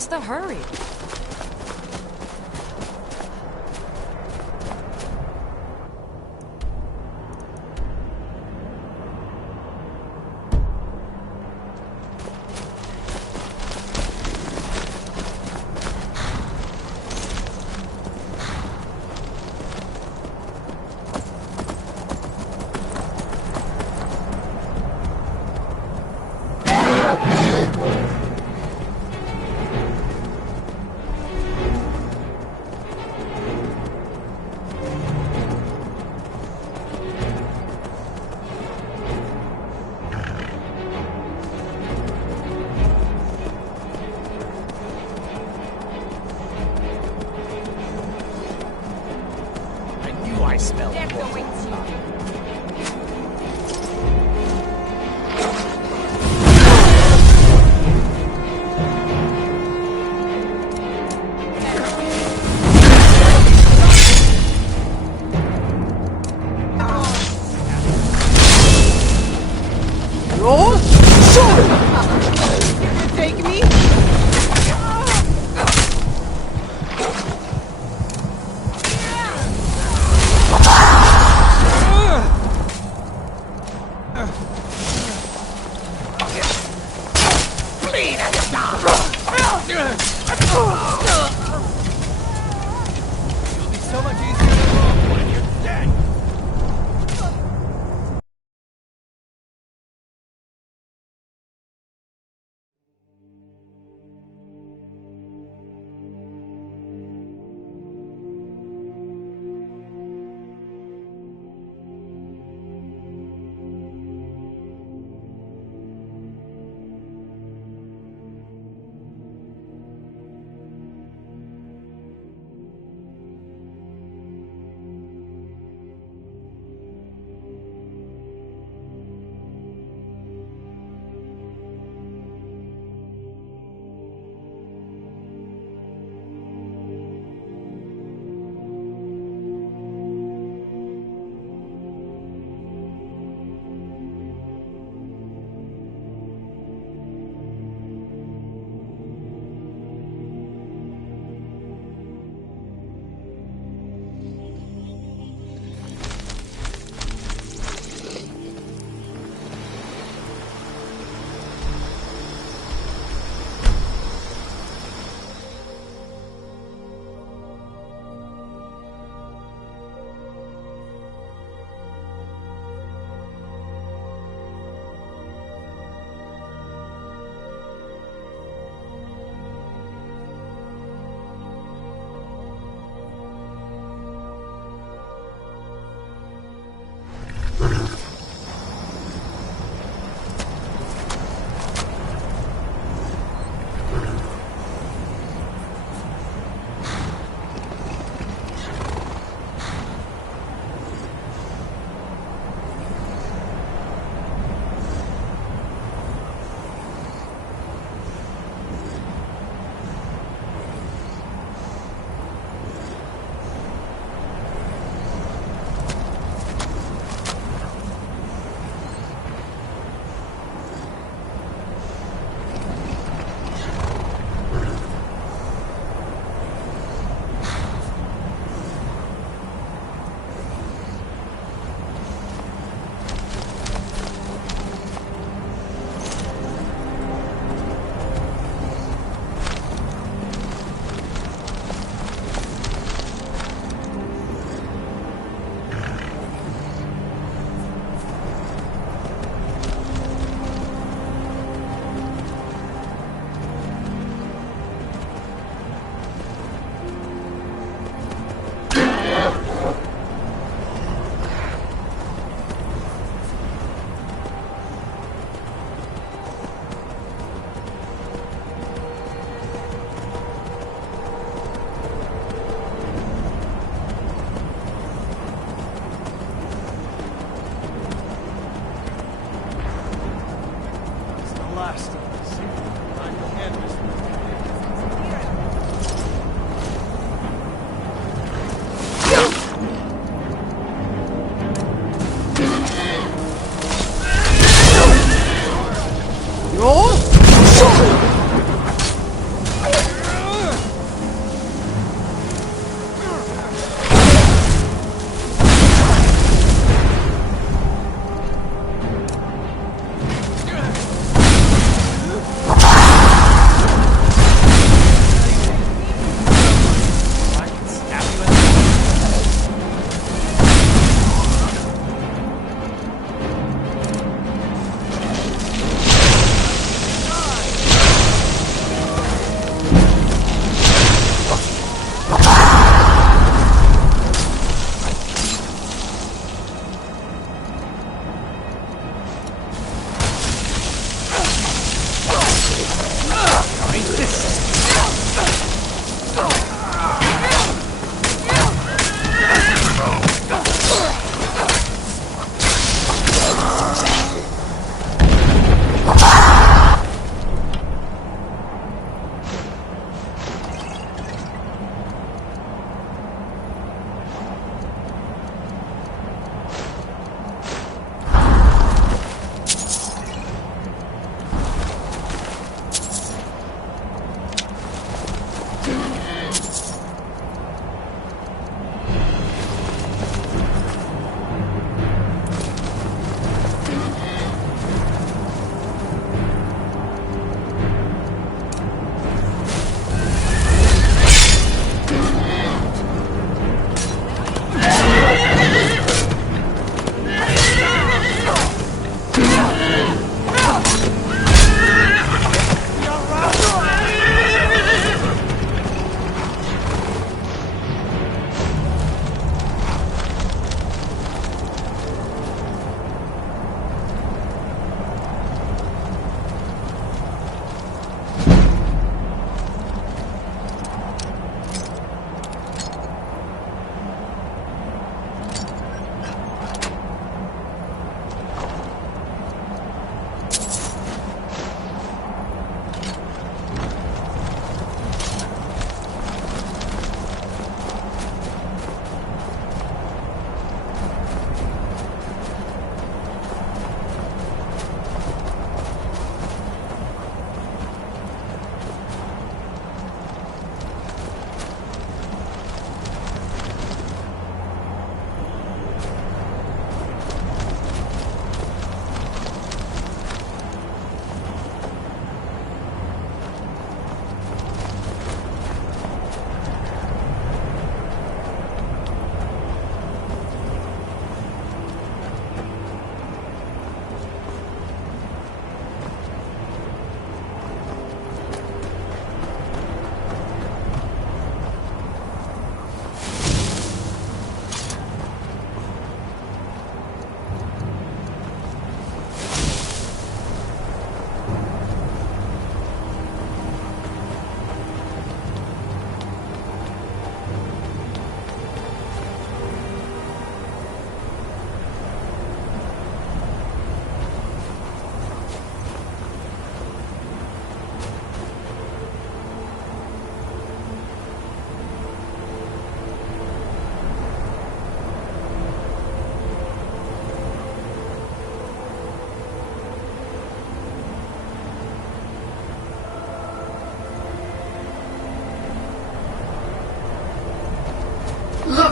What's the hurry? I smell Death it. awaits you. Roll? Sure! Take me? Bleed at You'll be so much easier to roll when you're dead!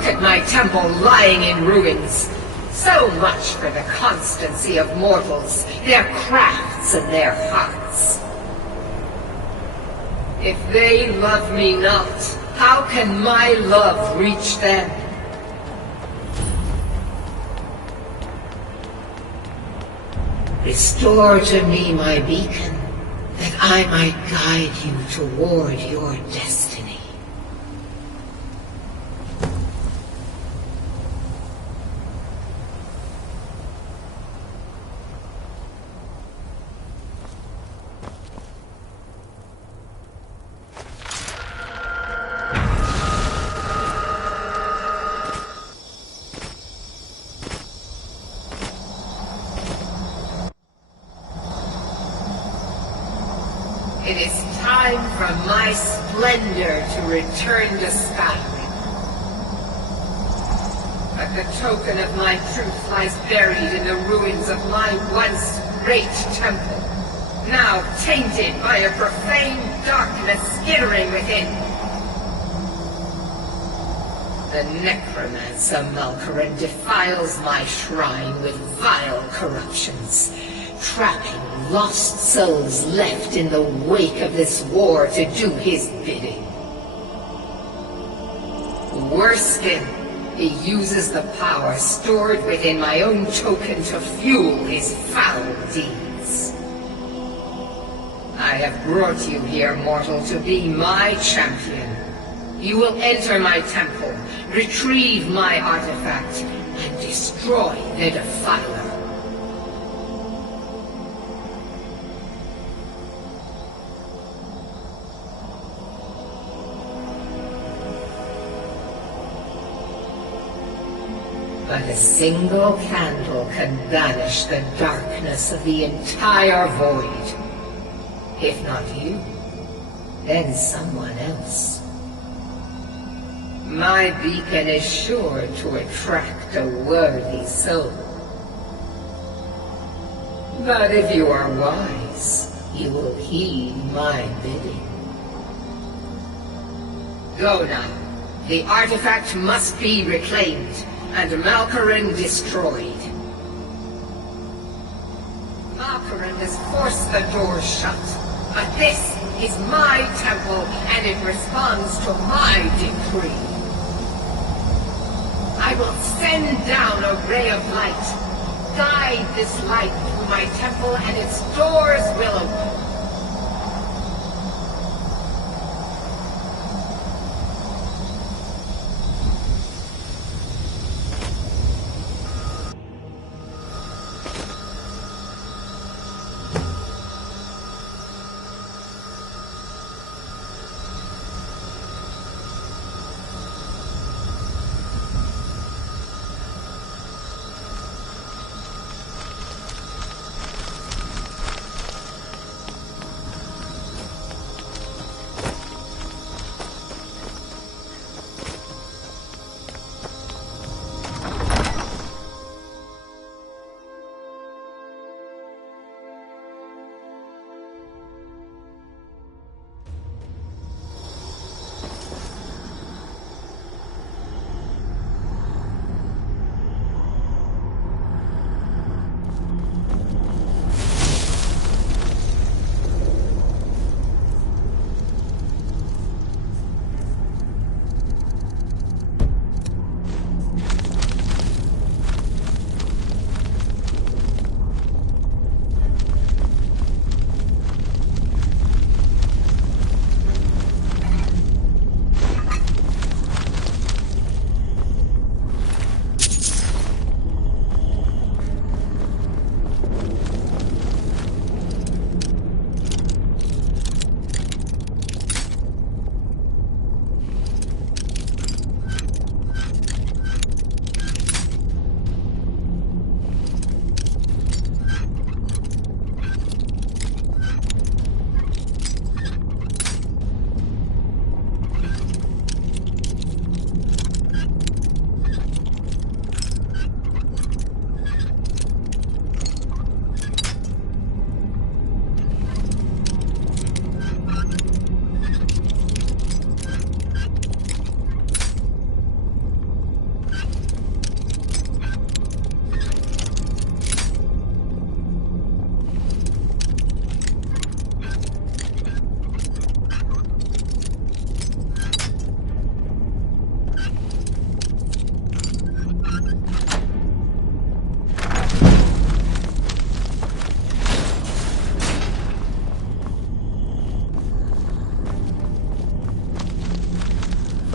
at my temple lying in ruins. So much for the constancy of mortals, their crafts and their hearts. If they love me not, how can my love reach them? Restore to me my beacon, that I might guide you toward your destiny. It is time for my splendor to return to Skyrim. But the token of my truth lies buried in the ruins of my once great temple, now tainted by a profane darkness skittering within. The necromancer Malkaran defiles my shrine with vile corruptions, trapping lost souls left in the wake of this war to do his bidding. Worse still, he uses the power stored within my own token to fuel his foul deeds. I have brought you here, mortal, to be my champion. You will enter my temple, retrieve my artifact, and destroy the Defiler. But a single candle can banish the darkness of the entire void. If not you, then someone else. My beacon is sure to attract a worthy soul. But if you are wise, you will heed my bidding. Go now. The artifact must be reclaimed, and Malkaran destroyed. Malkaran has forced the doors shut, but this is my temple, and it responds to my decree. I will send down a ray of light. Guide this light through my temple, and its doors will open.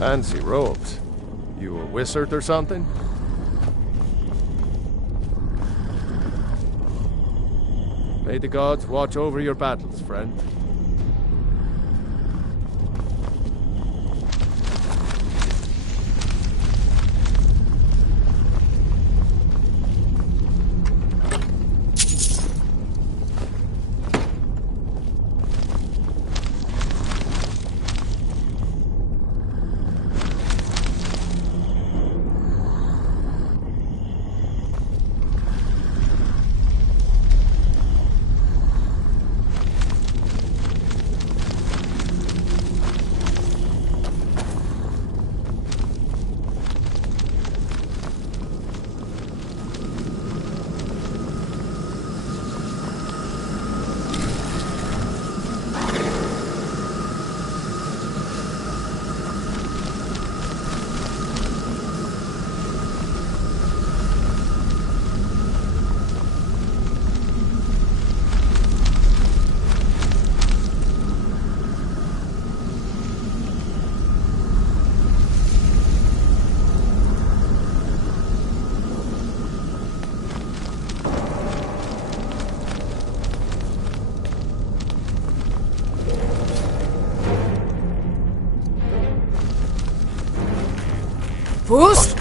Fancy robes. You a wizard or something? May the gods watch over your battles, friend. Boost!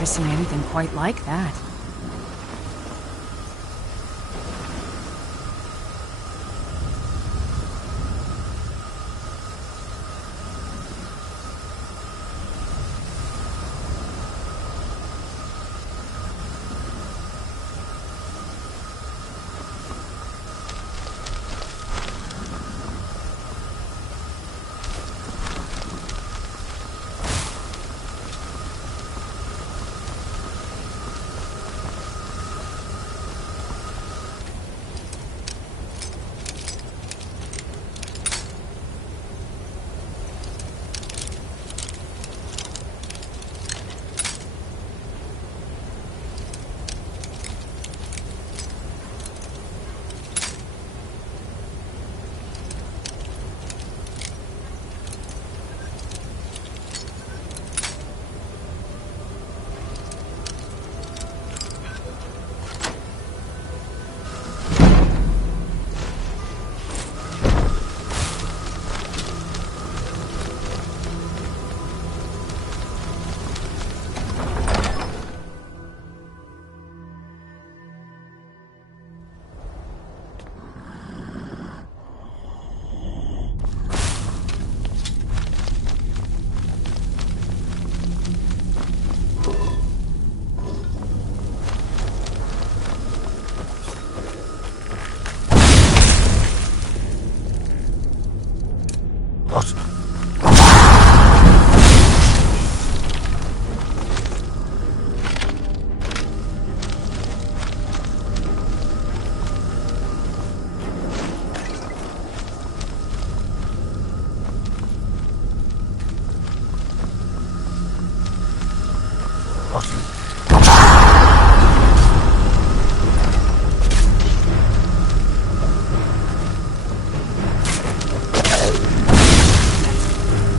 Never seen anything quite like that.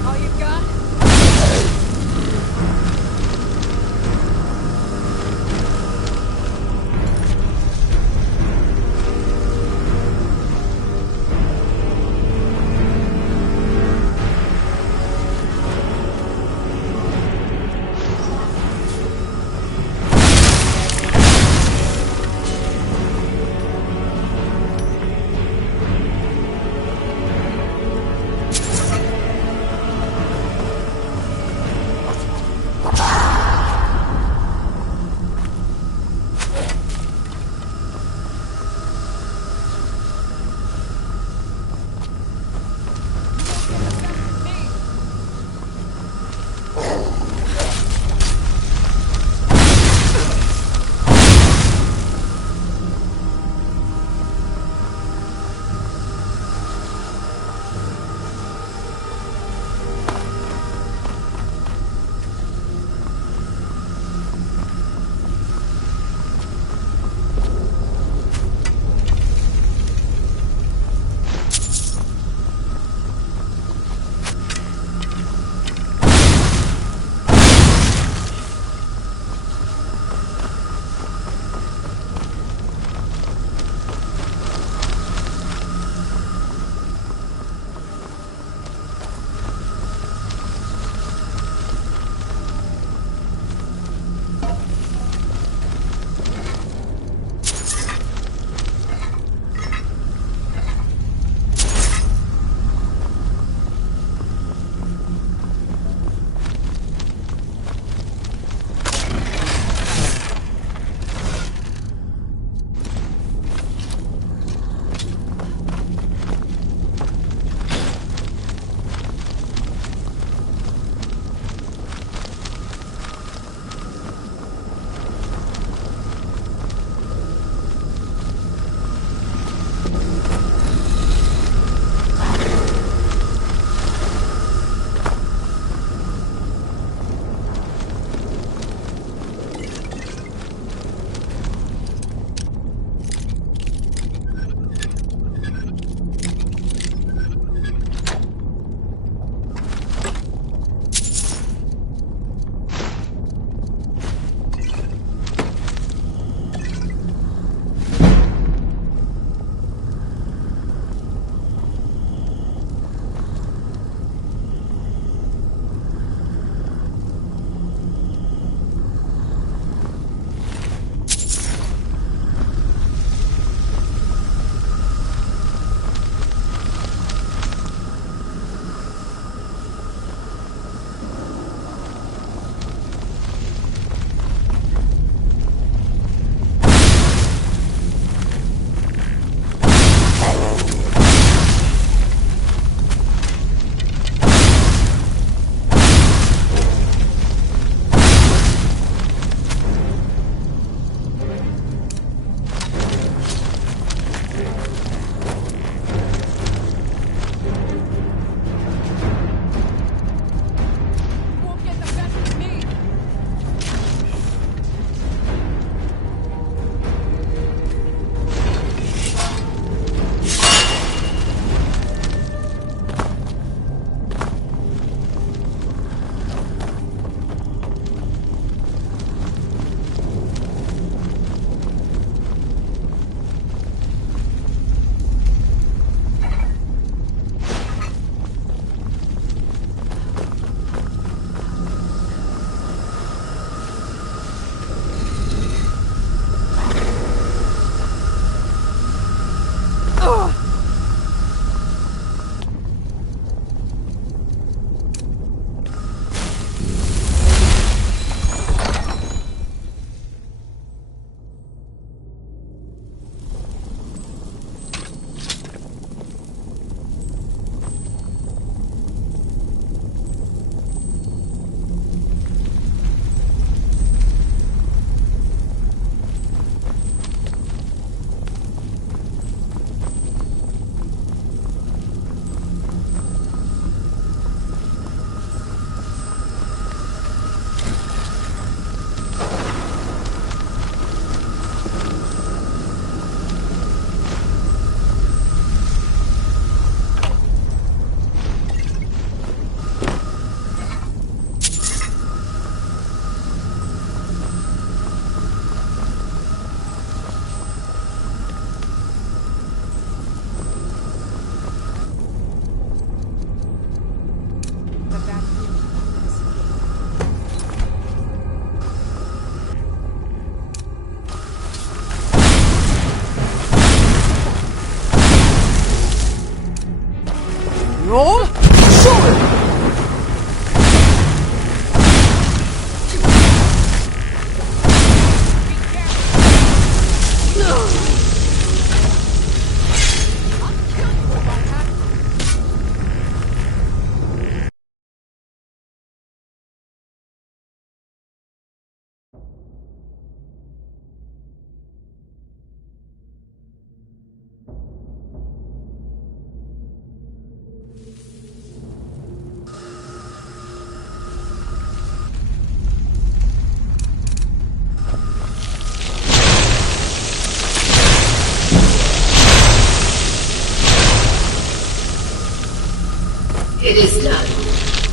All you got?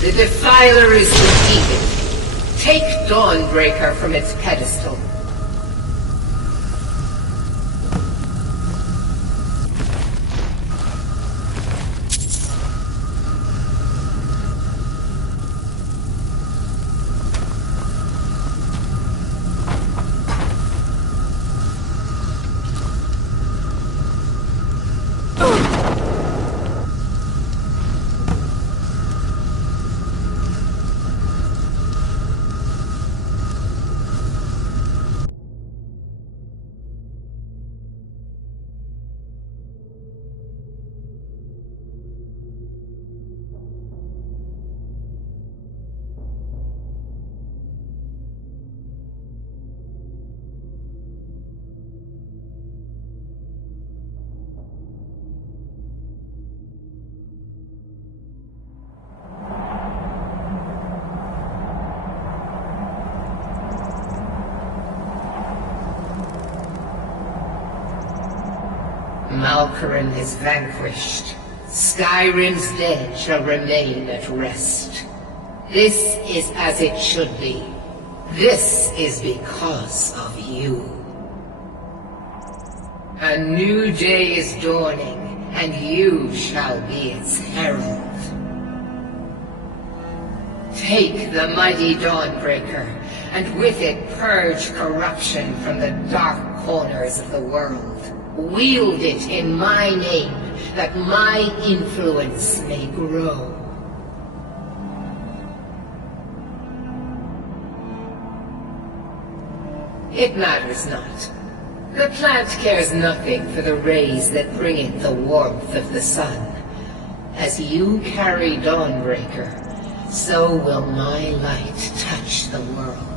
The Defiler is defeated. Take Dawnbreaker from its pedestal. Malkaran is vanquished. Skyrim's dead shall remain at rest. This is as it should be. This is because of you. A new day is dawning, and you shall be its herald. Take the mighty Dawnbreaker, and with it purge corruption from the dark corners of the world. Wield it in my name, that my influence may grow. It matters not. The plant cares nothing for the rays that bring it the warmth of the sun. As you carry Dawnbreaker, so will my light touch the world.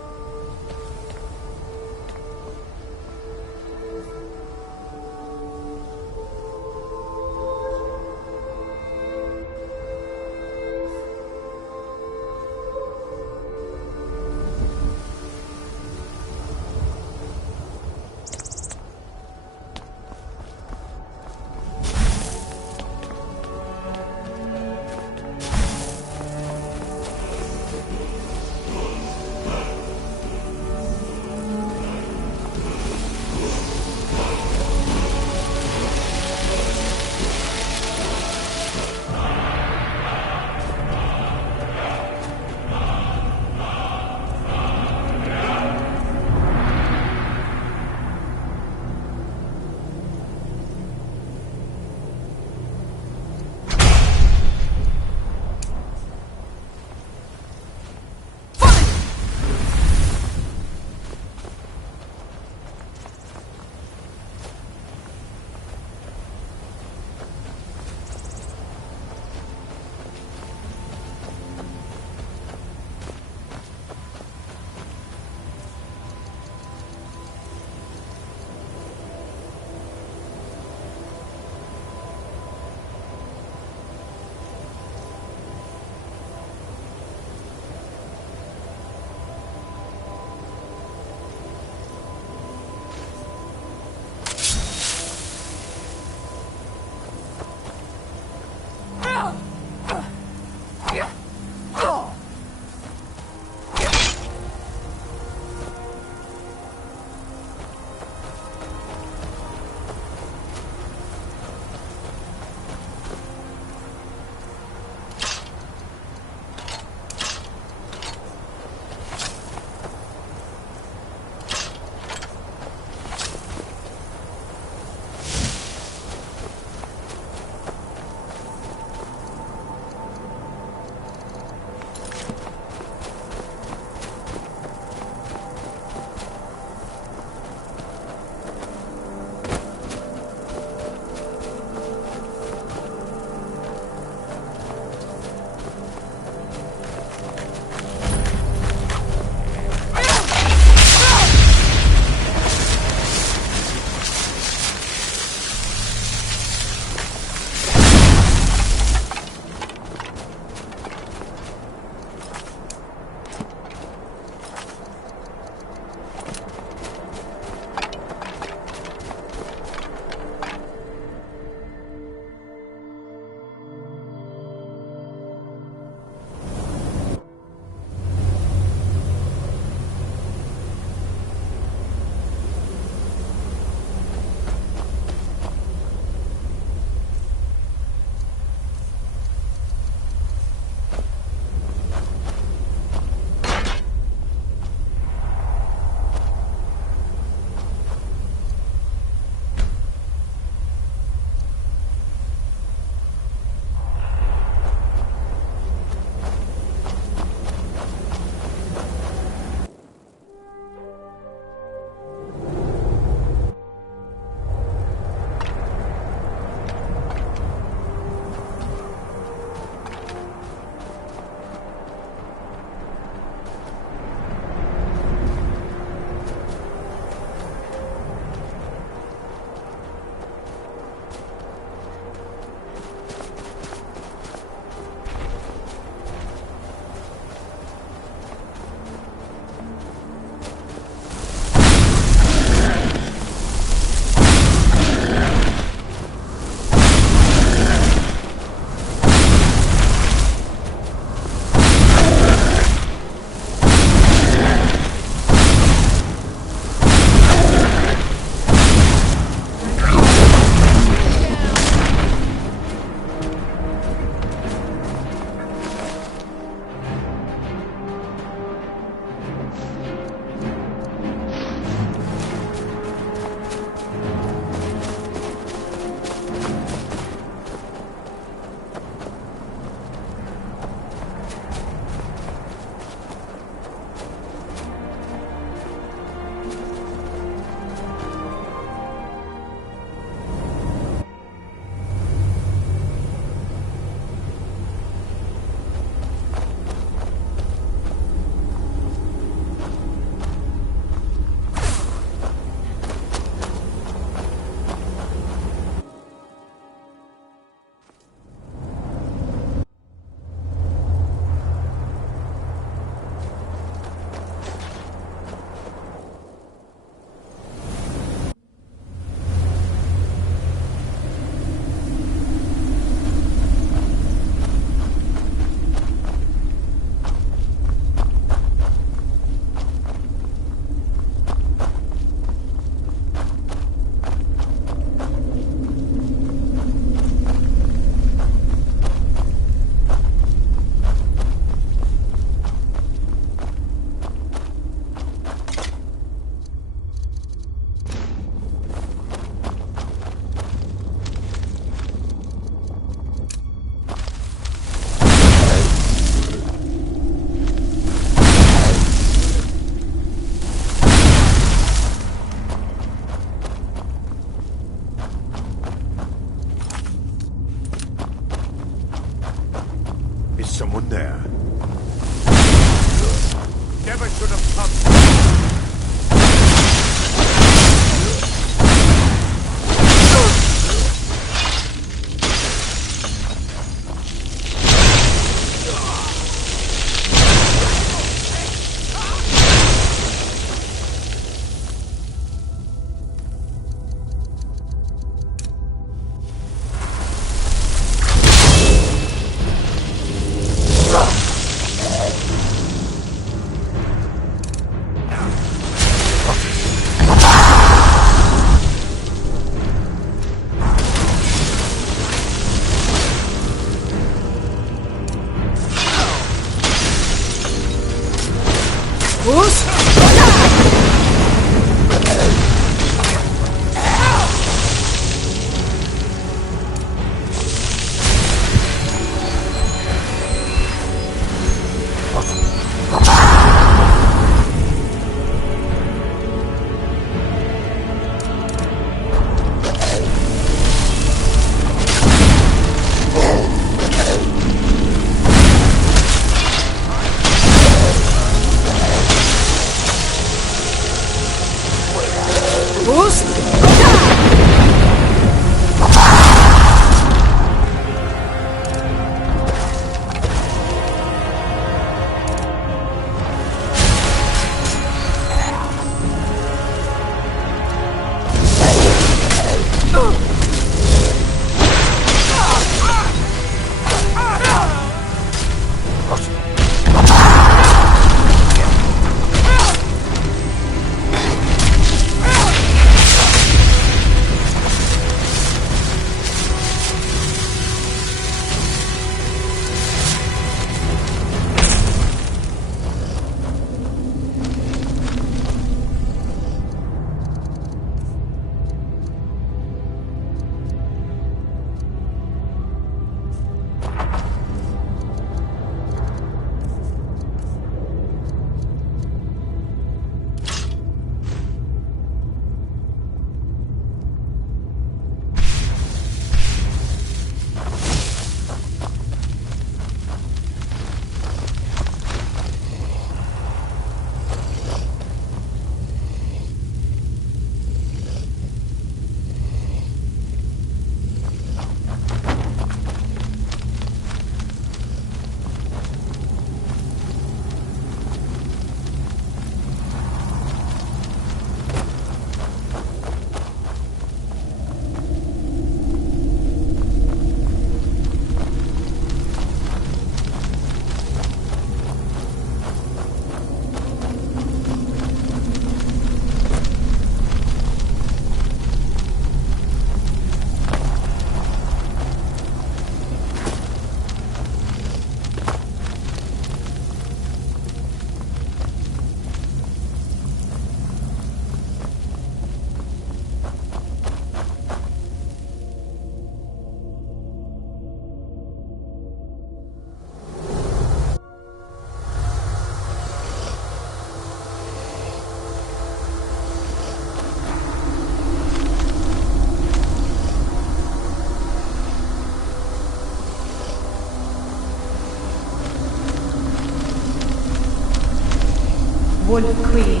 Wolf Queen,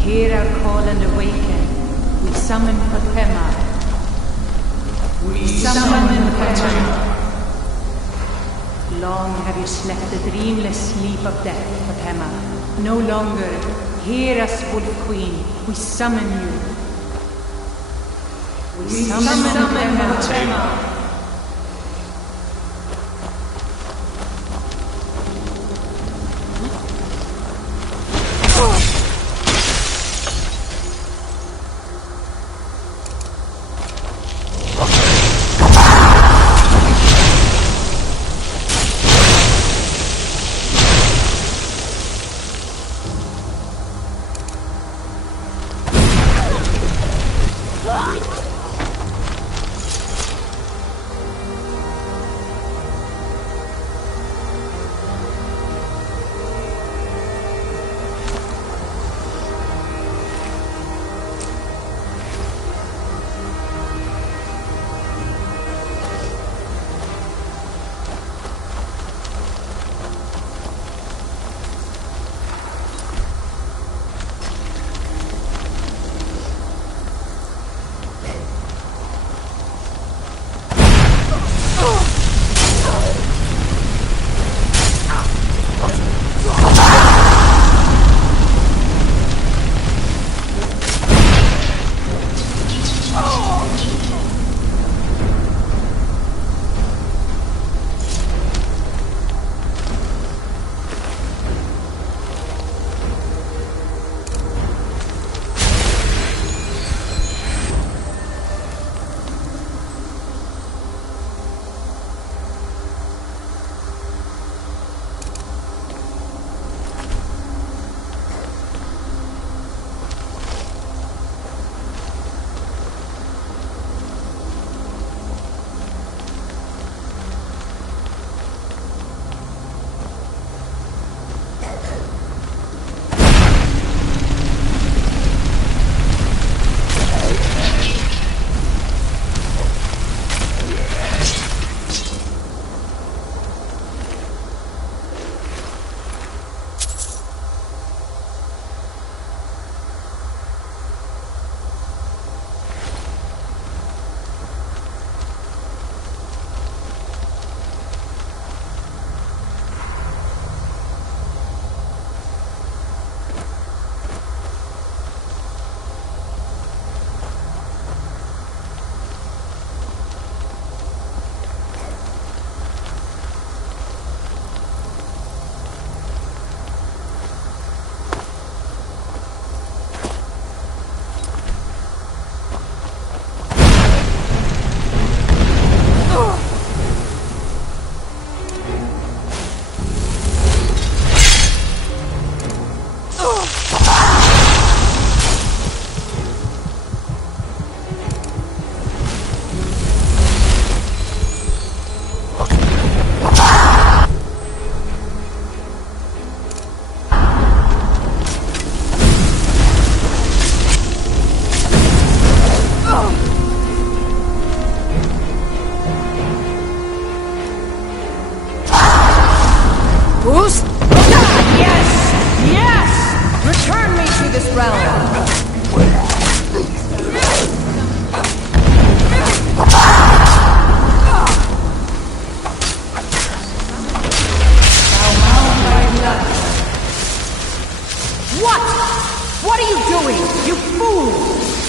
hear our call and awaken. We summon Fatima. We summon Fatima. Long have you slept the dreamless sleep of death, Fatima. No longer. Hear us, Wolf Queen. We summon you. We summon Fatima.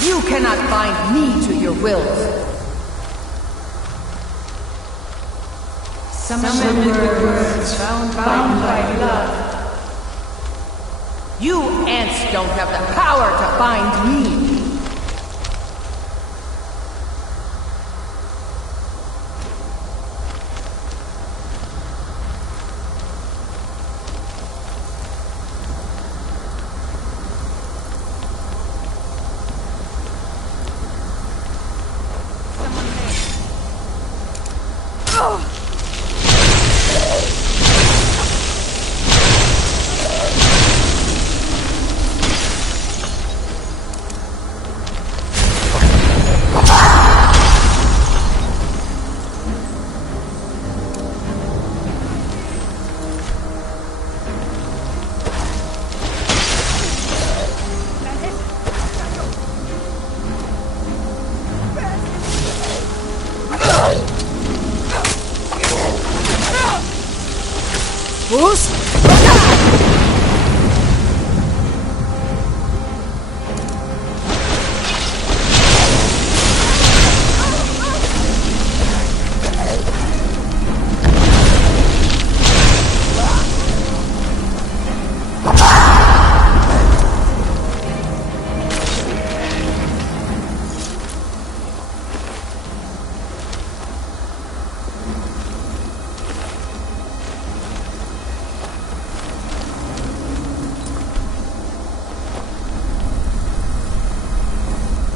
You cannot bind me to your wills. Summon words bound by blood. You ants don't have the power to bind me.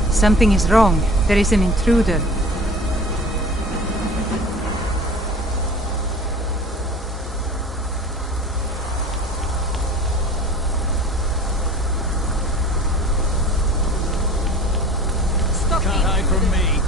Something is wrong. There is an intruder. Can't hide from me.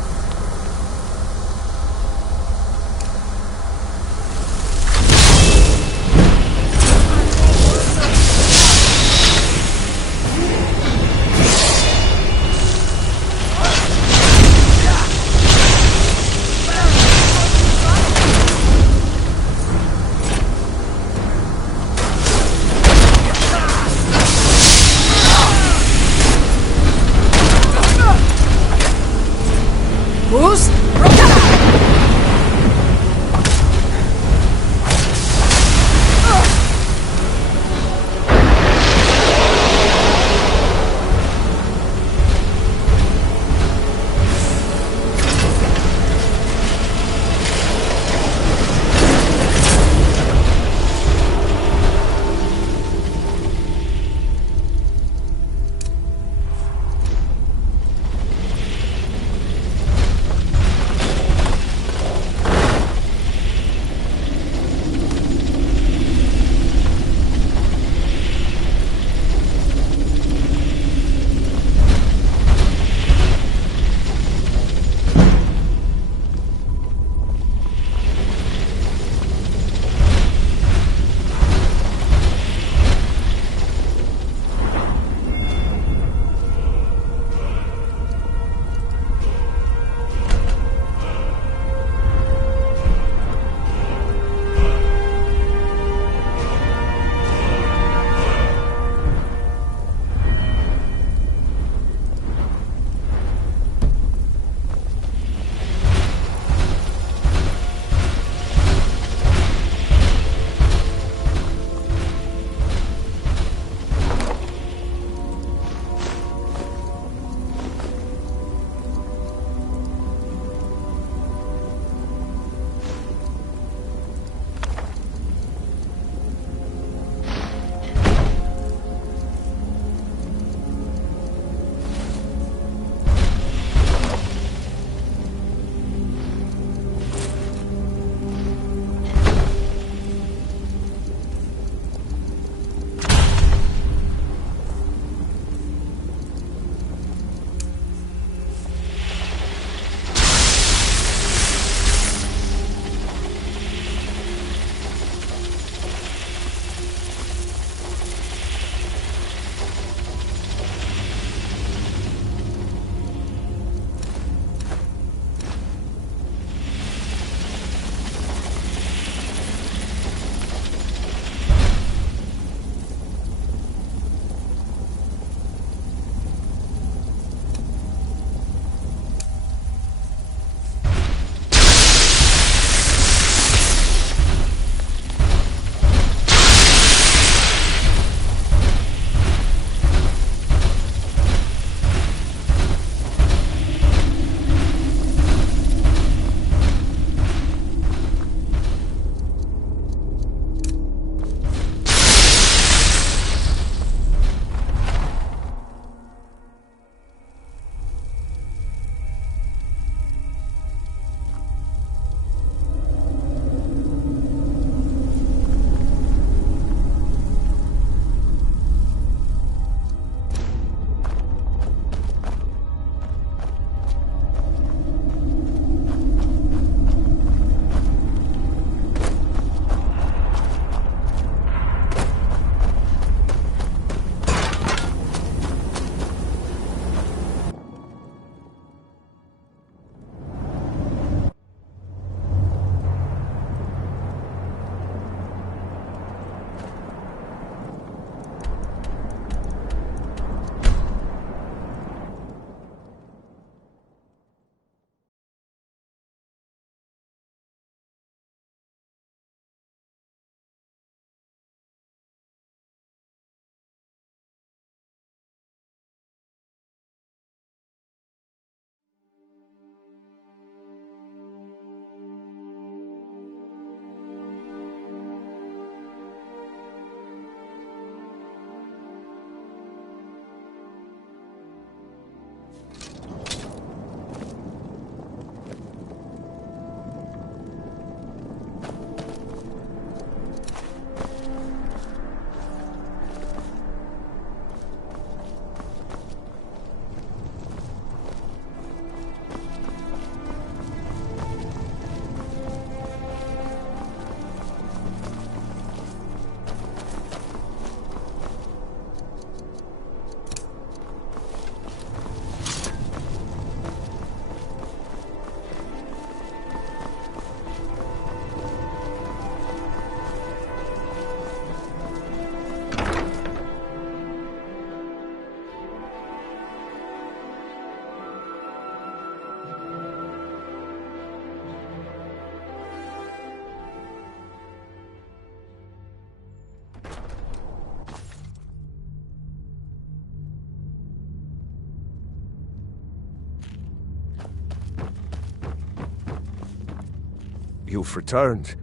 You've returned.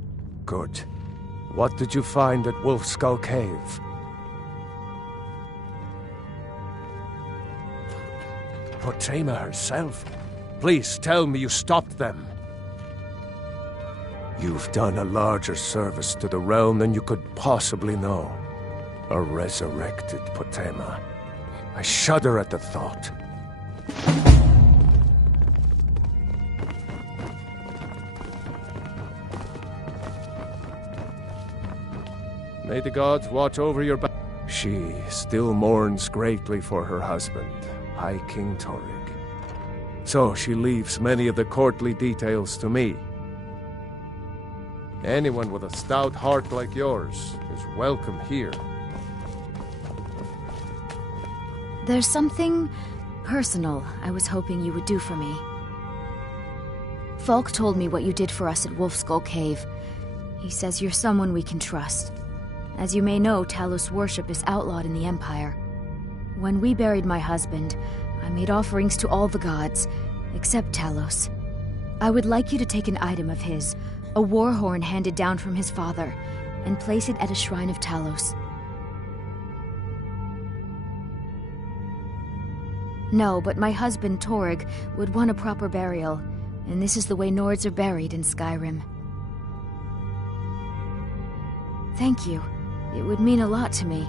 Good. What did you find at Wolf Skull Cave? Potema herself? Please tell me you stopped them. You've done a larger service to the realm than you could possibly know. A resurrected Potema. I shudder at the thought. May the gods watch over your back. She still mourns greatly for her husband, High King Torrig. So she leaves many of the courtly details to me. Anyone with a stout heart like yours is welcome here. There's something personal I was hoping you would do for me. Falk told me what you did for us at Wolfskull Cave. He says you're someone we can trust. As you may know, Talos worship is outlawed in the Empire. When we buried my husband, I made offerings to all the gods, except Talos. I would like you to take an item of his, a war horn handed down from his father, and place it at a shrine of Talos. No, but my husband, Torrig, would want a proper burial, and this is the way Nords are buried in Skyrim. Thank you. It would mean a lot to me.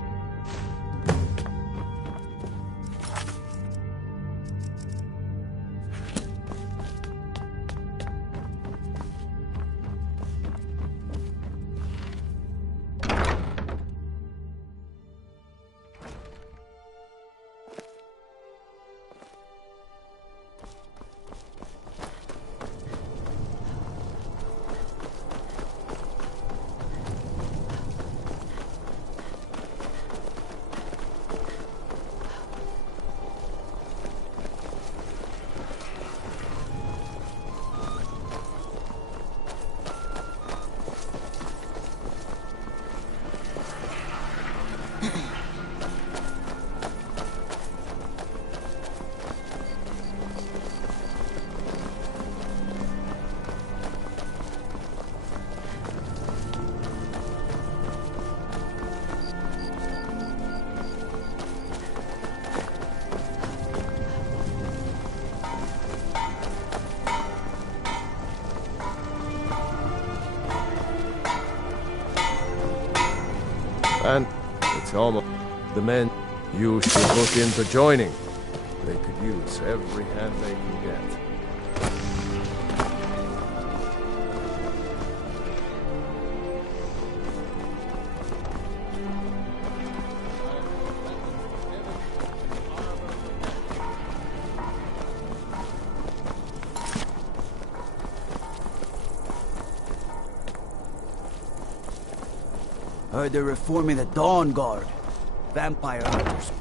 And it's almost the men you should look into joining. They could use every hand they can get. Heard they're reforming the Dawn Guard. Vampire hunters.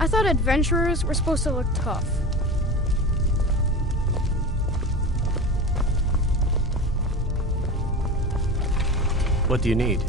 I thought adventurers were supposed to look tough. What do you need?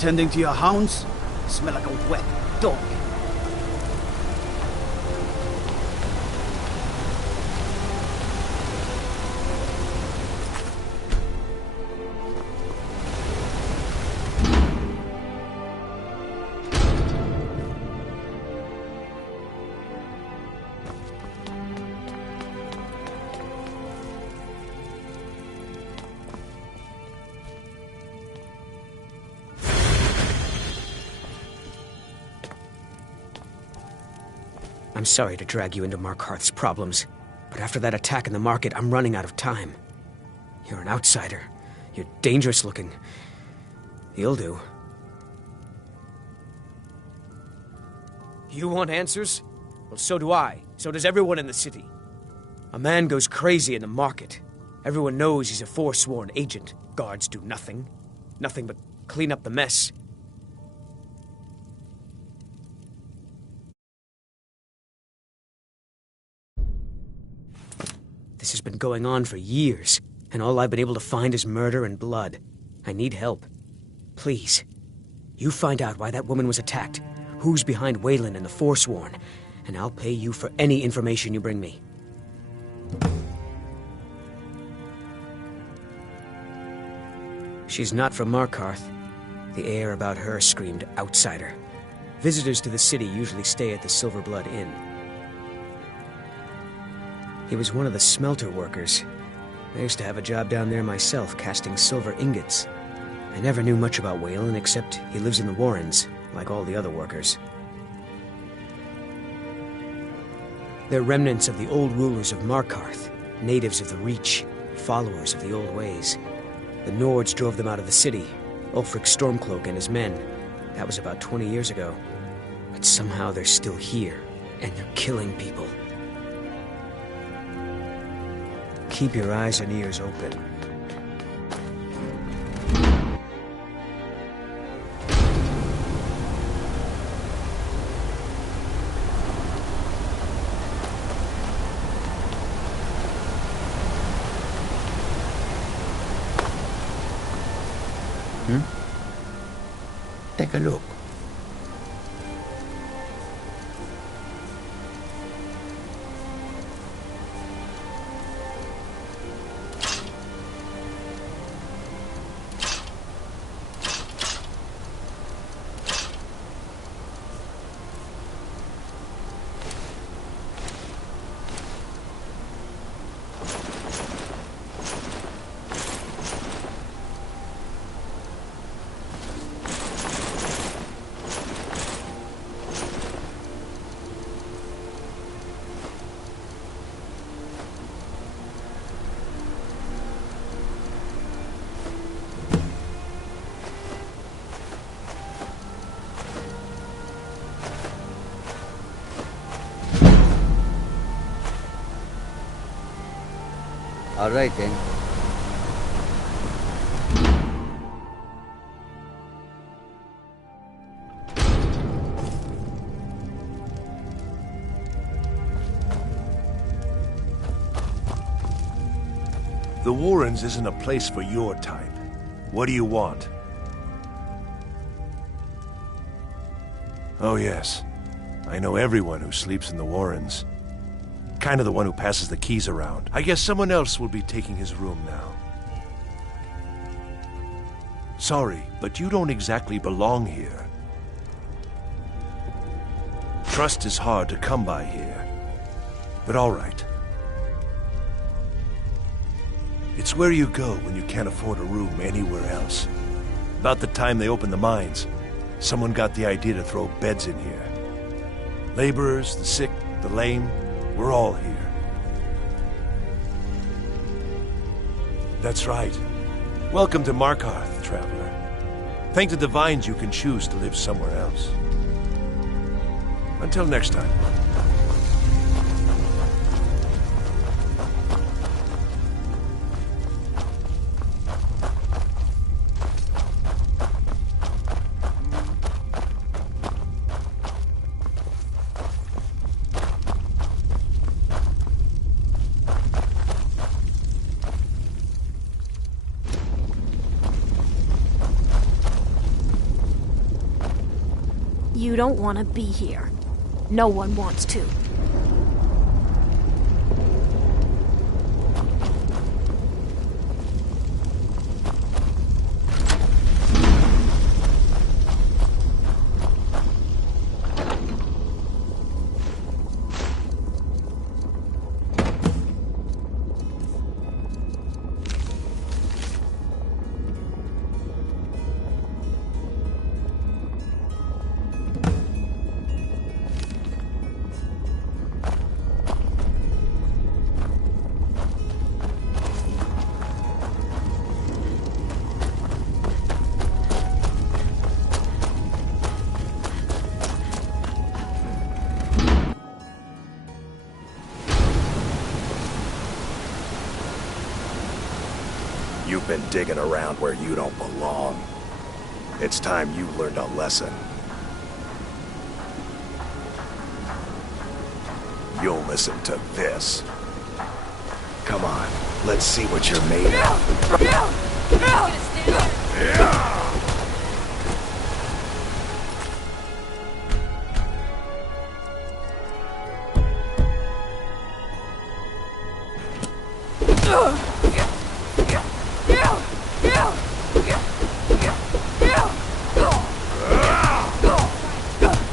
tending to your hounds? Smell like a wet dog. I'm sorry to drag you into Markarth's problems, but after that attack in the market, I'm running out of time. You're an outsider. You're dangerous looking. You'll do. You want answers? Well, so do I. So does everyone in the city. A man goes crazy in the market. Everyone knows he's a forsworn agent. Guards do nothing. Nothing but clean up the mess. This has been going on for years, and all I've been able to find is murder and blood. I need help. Please. You find out why that woman was attacked, who's behind Waylon and the Forsworn, and I'll pay you for any information you bring me. She's not from Markarth. The air about her screamed outsider. Visitors to the city usually stay at the Silver Blood Inn. He was one of the smelter workers. I used to have a job down there myself, casting silver ingots. I never knew much about Waylon, except he lives in the Warrens, like all the other workers. They're remnants of the old rulers of Markarth, natives of the Reach, followers of the old ways. The Nords drove them out of the city, Ulfric Stormcloak and his men. That was about 20 years ago. But somehow they're still here, and they're killing people. Keep your eyes and ears open. Take a look. All right, then. The Warrens isn't a place for your type. What do you want? Oh, yes. I know everyone who sleeps in the Warrens. Kind of the one who passes the keys around. I guess someone else will be taking his room now. Sorry, but you don't exactly belong here. Trust is hard to come by here. But all right. It's where you go when you can't afford a room anywhere else. About the time they opened the mines, someone got the idea to throw beds in here. Laborers, the sick, the lame, we're all here. That's right. Welcome to Markarth, traveler. Thank the Divines you can choose to live somewhere else. Until next time. You don't want to be here. No one wants to. You've been digging around where you don't belong. It's time you learned a lesson. You'll listen to this. Come on, let's see what you're made of.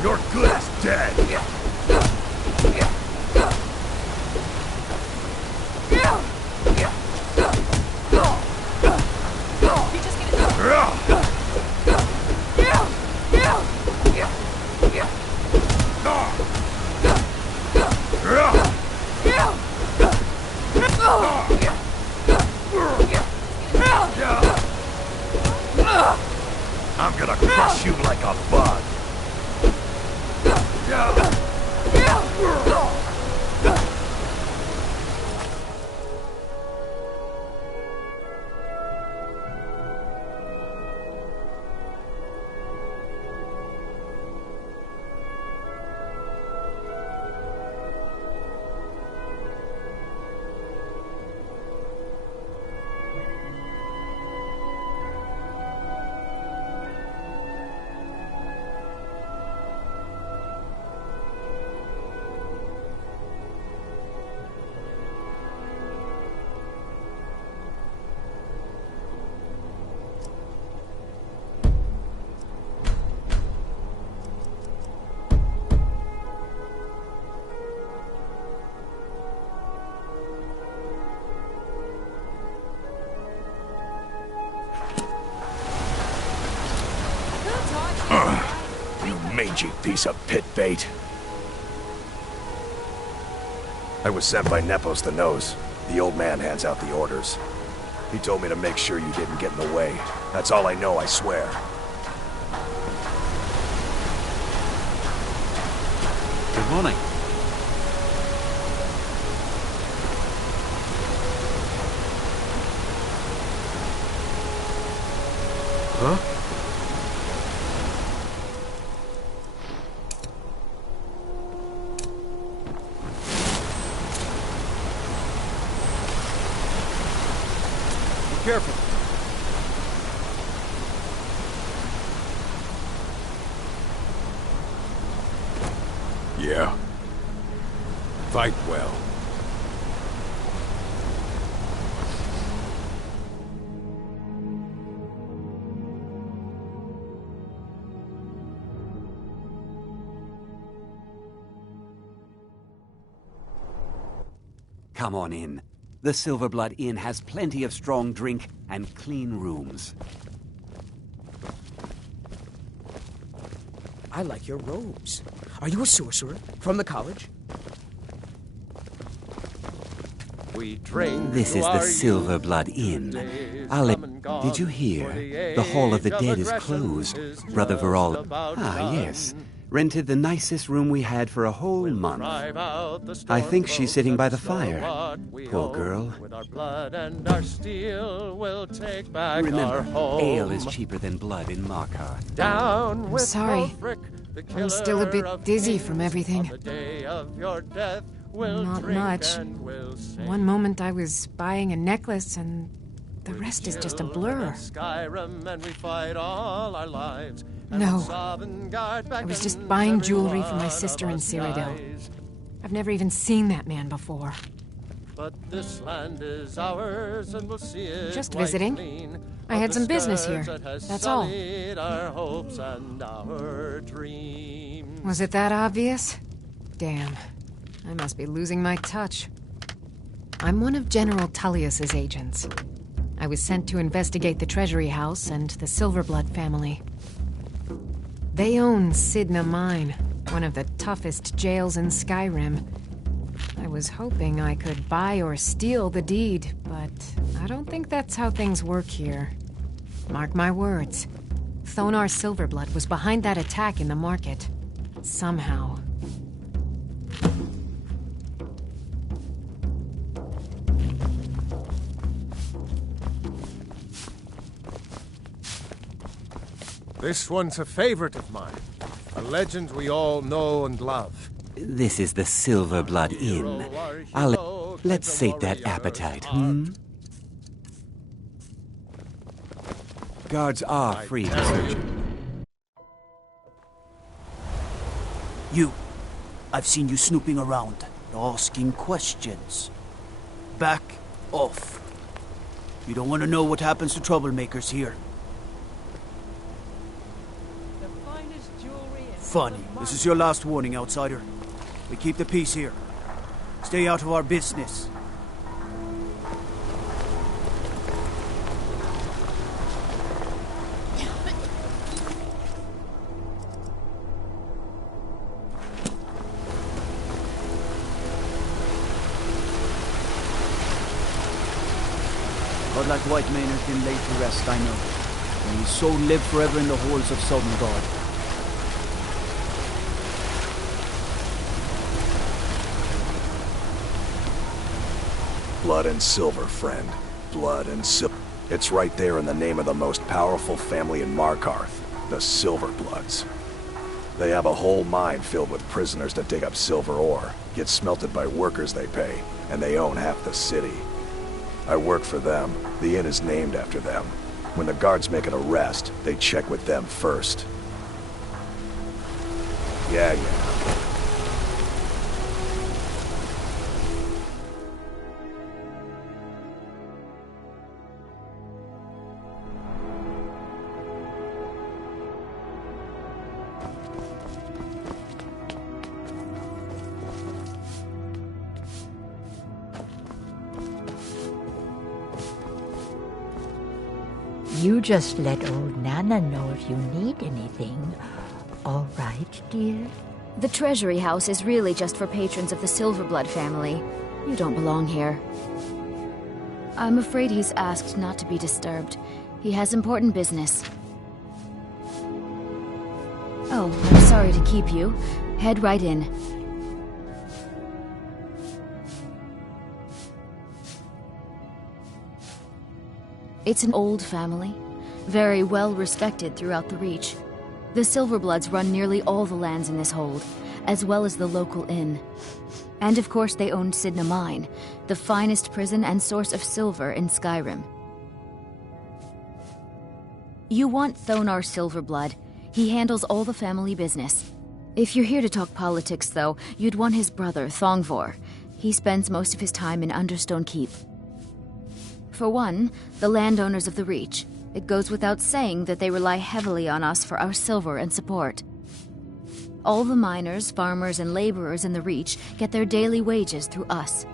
You're good as dead. I'm gonna crush you like a bug. You mangy piece of pit bait. I was sent by Nepos the Nose. The old man hands out the orders. He told me to make sure you didn't get in the way. That's all I know, I swear. Good morning. Huh? Careful. Yeah. Fight well. Come on in. The Silverblood Inn has plenty of strong drink and clean rooms. I like your robes. Are you a sorcerer? From the college? This is the Silverblood Inn. Did you hear? The Hall of the Dead is closed. Brother Viral... Ah, yes. Rented the nicest room we had for a whole month. I think she's sitting by the fire. Poor girl. Remember, ale is cheaper than blood in Markarth. I'm sorry. I'm still a bit dizzy from everything. Not much. One moment I was buying a necklace, and the rest is just a blur. Skyrim and we fight all our lives. No. I was just buying jewelry for my sister in Cyrodiil. I've never even seen that man before. But this land is ours and we'll see it. Just visiting. I had some business here. That's all. Our hopes and our dreams. Was it that obvious? Damn. I must be losing my touch. I'm one of General Tullius's agents. I was sent to investigate the Treasury House and the Silverblood family. They own Sidna Mine, one of the toughest jails in Skyrim. I was hoping I could buy or steal the deed, but I don't think that's how things work here. Mark my words. Thonar Silverblood was behind that attack in the market. Somehow. This one's a favorite of mine. A legend we all know and love. This is the Silverblood Inn. Let's sate that appetite, Guards are free to search it. You. I've seen you snooping around, asking questions. Back off. You don't want to know what happens to troublemakers here. Funny. This is your last warning, outsider. We keep the peace here. Stay out of our business. Godlike White Mane has been laid to rest, I know. And his soul live forever in the halls of Southern God. Blood and silver, friend. Blood and silver. It's right there in the name of the most powerful family in Markarth, the Silverbloods. They have a whole mine filled with prisoners that dig up silver ore, get smelted by workers they pay, and they own half the city. I work for them. The inn is named after them. When the guards make an arrest, they check with them first. Yeah. You just let old Nana know if you need anything. All right, dear? The Treasury House is really just for patrons of the Silverblood family. You don't belong here. I'm afraid he's asked not to be disturbed. He has important business. Oh, I'm sorry to keep you. Head right in. It's an old family, very well respected throughout the Reach. The Silverbloods run nearly all the lands in this hold, as well as the local inn. And of course they owned Sidna Mine, the finest prison and source of silver in Skyrim. You want Thonar Silverblood. He handles all the family business. If you're here to talk politics, though, you'd want his brother, Thongvor. He spends most of his time in Understone Keep. For one, the landowners of the Reach. It goes without saying that they rely heavily on us for our silver and support. All the miners, farmers, and laborers in the Reach get their daily wages through us.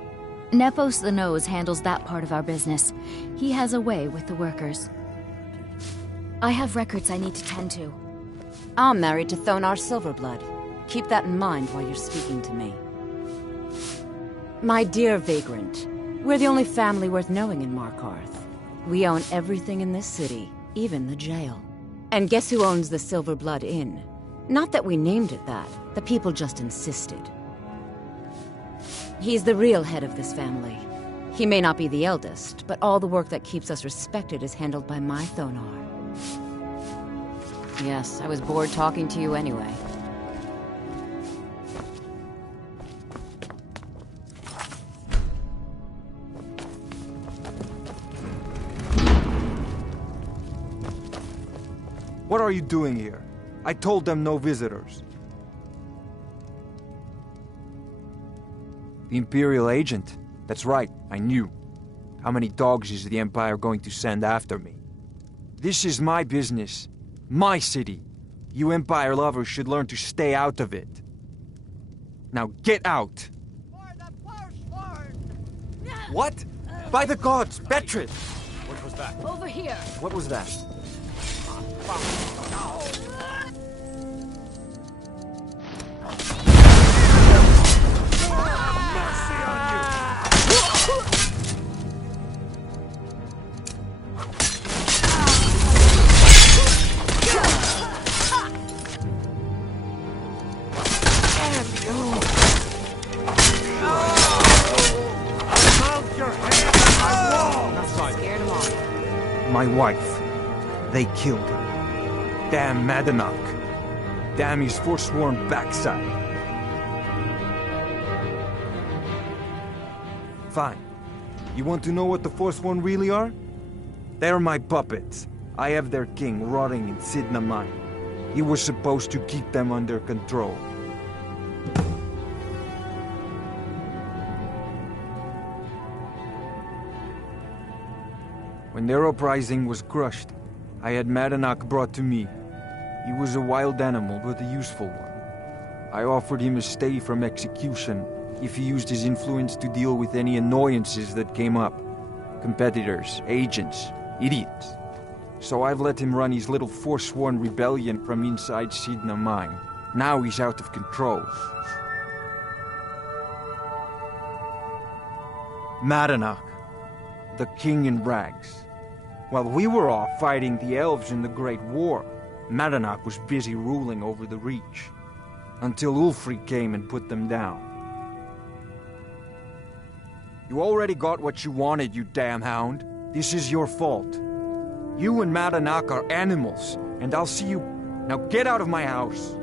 Nepos the Nose handles that part of our business. He has a way with the workers. I have records I need to tend to. I'm married to Thonar Silverblood. Keep that in mind while you're speaking to me. My dear vagrant, we're the only family worth knowing in Markarth. We own everything in this city, even the jail. And guess who owns the Silverblood Inn? Not that we named it that, the people just insisted. He's the real head of this family. He may not be the eldest, but all the work that keeps us respected is handled by my Thonar. Yes, I was bored talking to you anyway. What are you doing here? I told them no visitors. The Imperial agent? That's right, I knew. How many dogs is the Empire going to send after me? This is my business. My city. You Empire lovers should learn to stay out of it. Now get out! What? By the gods, Beatrice! What was that? Over here. What was that? My wife. They killed her. Damn Madanach. Damn his forsworn backside. Fine. You want to know what the Forsworn really are? They're my puppets. I have their king rotting in Sidna Mine. He was supposed to keep them under control. When their uprising was crushed, I had Madanach brought to me. He was a wild animal, but a useful one. I offered him a stay from execution if he used his influence to deal with any annoyances that came up. Competitors, agents, idiots. So I've let him run his little forsworn rebellion from inside Sidna Mine. Now he's out of control. Madanach, the king in rags. While we were off fighting the elves in the Great War, Madanach was busy ruling over the Reach. Until Ulfric came and put them down. You already got what you wanted, you damn hound. This is your fault. You and Madanach are animals, and I'll see you... Now get out of my house!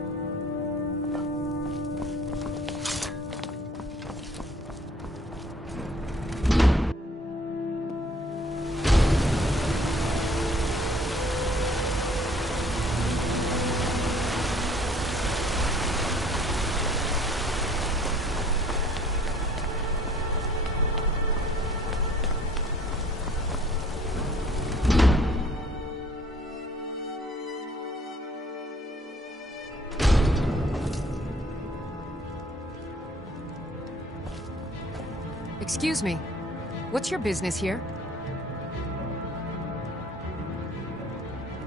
Excuse me. What's your business here?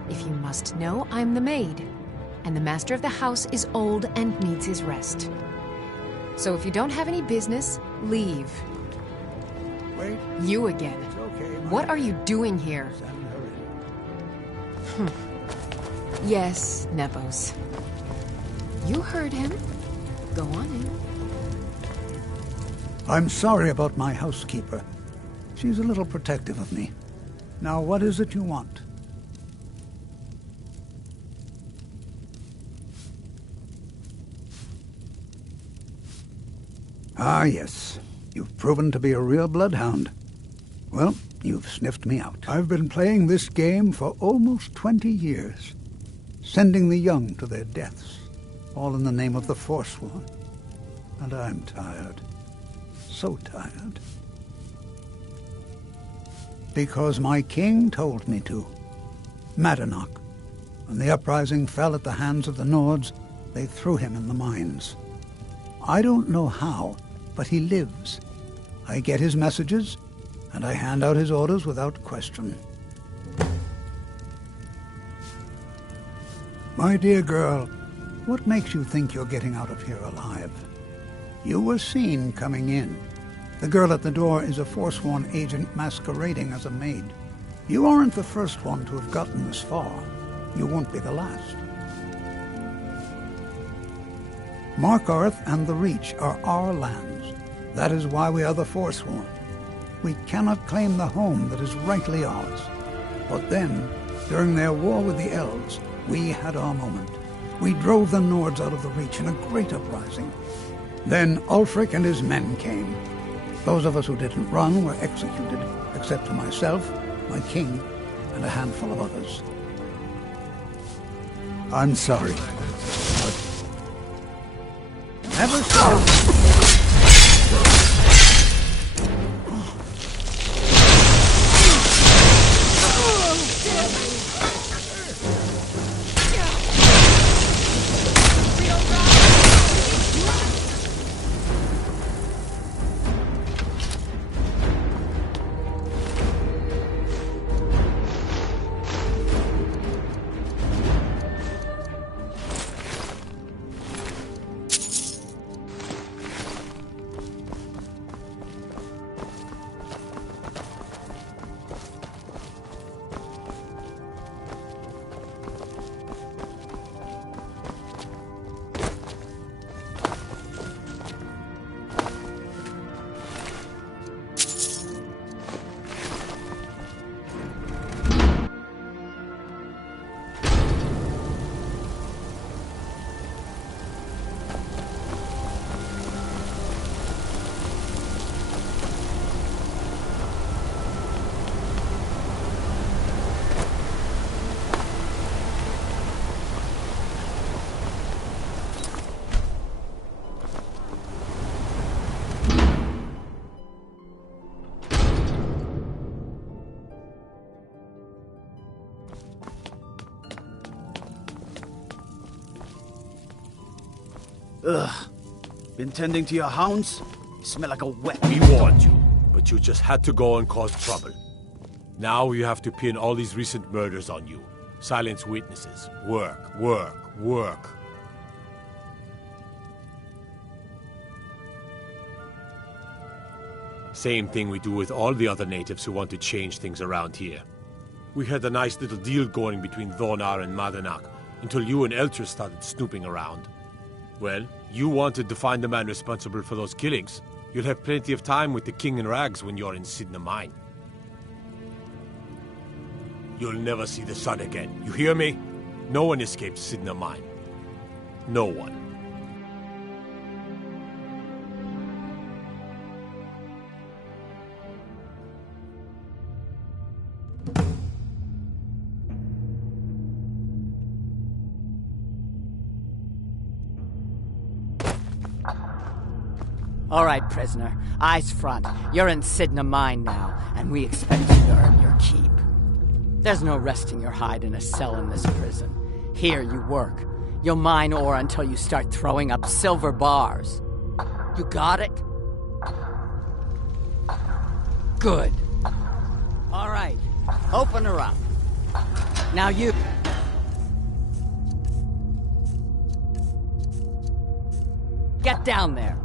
If you must know, I'm the maid. And the master of the house is old and needs his rest. So if you don't have any business, leave. Wait. You again. It's okay. What are you doing here? Yes, Nepos. You heard him. Go on in. I'm sorry about my housekeeper. She's a little protective of me. Now, what is it you want? Ah, yes. You've proven to be a real bloodhound. Well, you've sniffed me out. I've been playing this game for almost 20 years, sending the young to their deaths, all in the name of the Forsworn. And I'm tired. So tired. Because my king told me to. Madanach. When the uprising fell at the hands of the Nords, they threw him in the mines. I don't know how, but he lives. I get his messages, and I hand out his orders without question. My dear girl, what makes you think you're getting out of here alive? You were seen coming in. The girl at the door is a Forsworn agent masquerading as a maid. You aren't the first one to have gotten this far. You won't be the last. Markarth and the Reach are our lands. That is why we are the Forsworn. We cannot claim the home that is rightly ours. But then, during their war with the elves, we had our moment. We drove the Nords out of the Reach in a great uprising. Then Ulfric and his men came. Those of us who didn't run were executed, except for myself, my king, and a handful of others. I'm sorry. But never stop. Ugh. Been tending to your hounds? You smell like a wet... We warned you, but you just had to go and cause trouble. Now you have to pin all these recent murders on you. Silence witnesses. Work, work, work. Same thing we do with all the other natives who want to change things around here. We had a nice little deal going between Thonar and Madanak, until you and Elcher started snooping around. Well, you wanted to find the man responsible for those killings. You'll have plenty of time with the King in Rags when you're in Sidna Mine. You'll never see the sun again. You hear me? No one escaped Sidna Mine. No one. All right, prisoner. Eyes front. You're in Sidna Mine now, and we expect you to earn your keep. There's no resting your hide in a cell in this prison. Here you work. You'll mine ore until you start throwing up silver bars. You got it? Good. All right. Open her up. Now you... Get down there.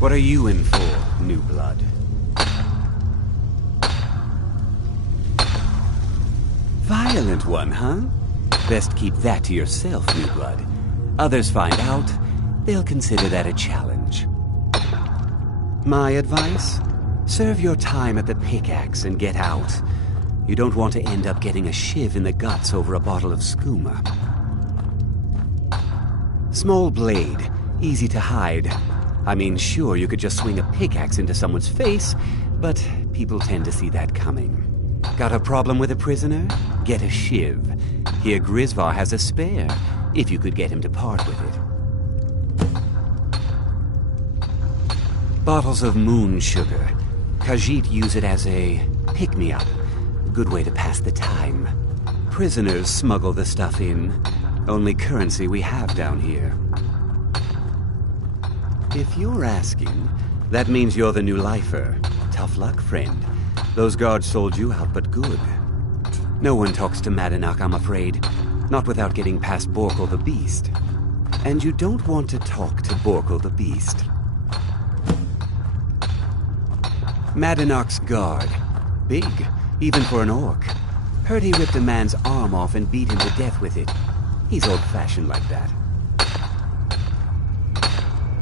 What are you in for, New Blood? Violent one, huh? Best keep that to yourself, New Blood. Others find out, they'll consider that a challenge. My advice? Serve your time at the pickaxe and get out. You don't want to end up getting a shiv in the guts over a bottle of skooma. Small blade, easy to hide. I mean, sure, you could just swing a pickaxe into someone's face, but people tend to see that coming. Got a problem with a prisoner? Get a shiv. Here Grisvar has a spare, if you could get him to part with it. Bottles of moon sugar. Khajiit use it as a pick-me-up. Good way to pass the time. Prisoners smuggle the stuff in. Only currency we have down here. If you're asking, that means you're the new lifer. Tough luck, friend. Those guards sold you out, but good. No one talks to Madanak, I'm afraid. Not without getting past Borkul the Beast. And you don't want to talk to Borkul the Beast. Madanak's guard. Big, even for an orc. Heard he ripped a man's arm off and beat him to death with it. He's old-fashioned like that.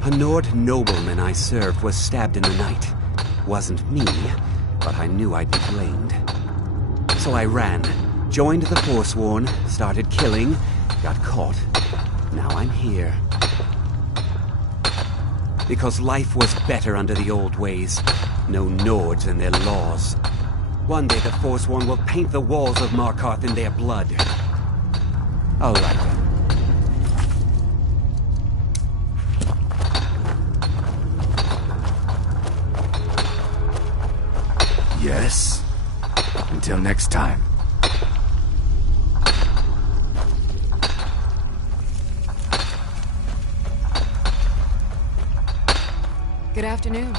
A Nord nobleman I served was stabbed in the night. Wasn't me, but I knew I'd be blamed. So I ran, joined the Forsworn, started killing, got caught. Now I'm here. Because life was better under the old ways. No Nords and their laws. One day the Forsworn will paint the walls of Markarth in their blood. All right then. Yes. Until next time. Good afternoon.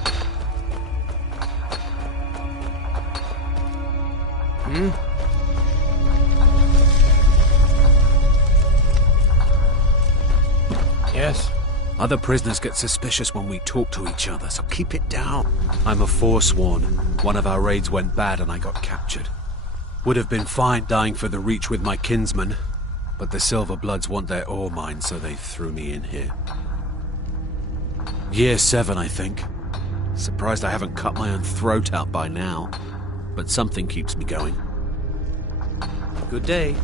Yes? Other prisoners get suspicious when we talk to each other, so keep it down. I'm a Forsworn. One of our raids went bad and I got captured. Would have been fine dying for the Reach with my kinsmen, but the Silverbloods want their ore mine, so they threw me in here. Year 7, I think. Surprised I haven't cut my own throat out by now, but something keeps me going. Good day.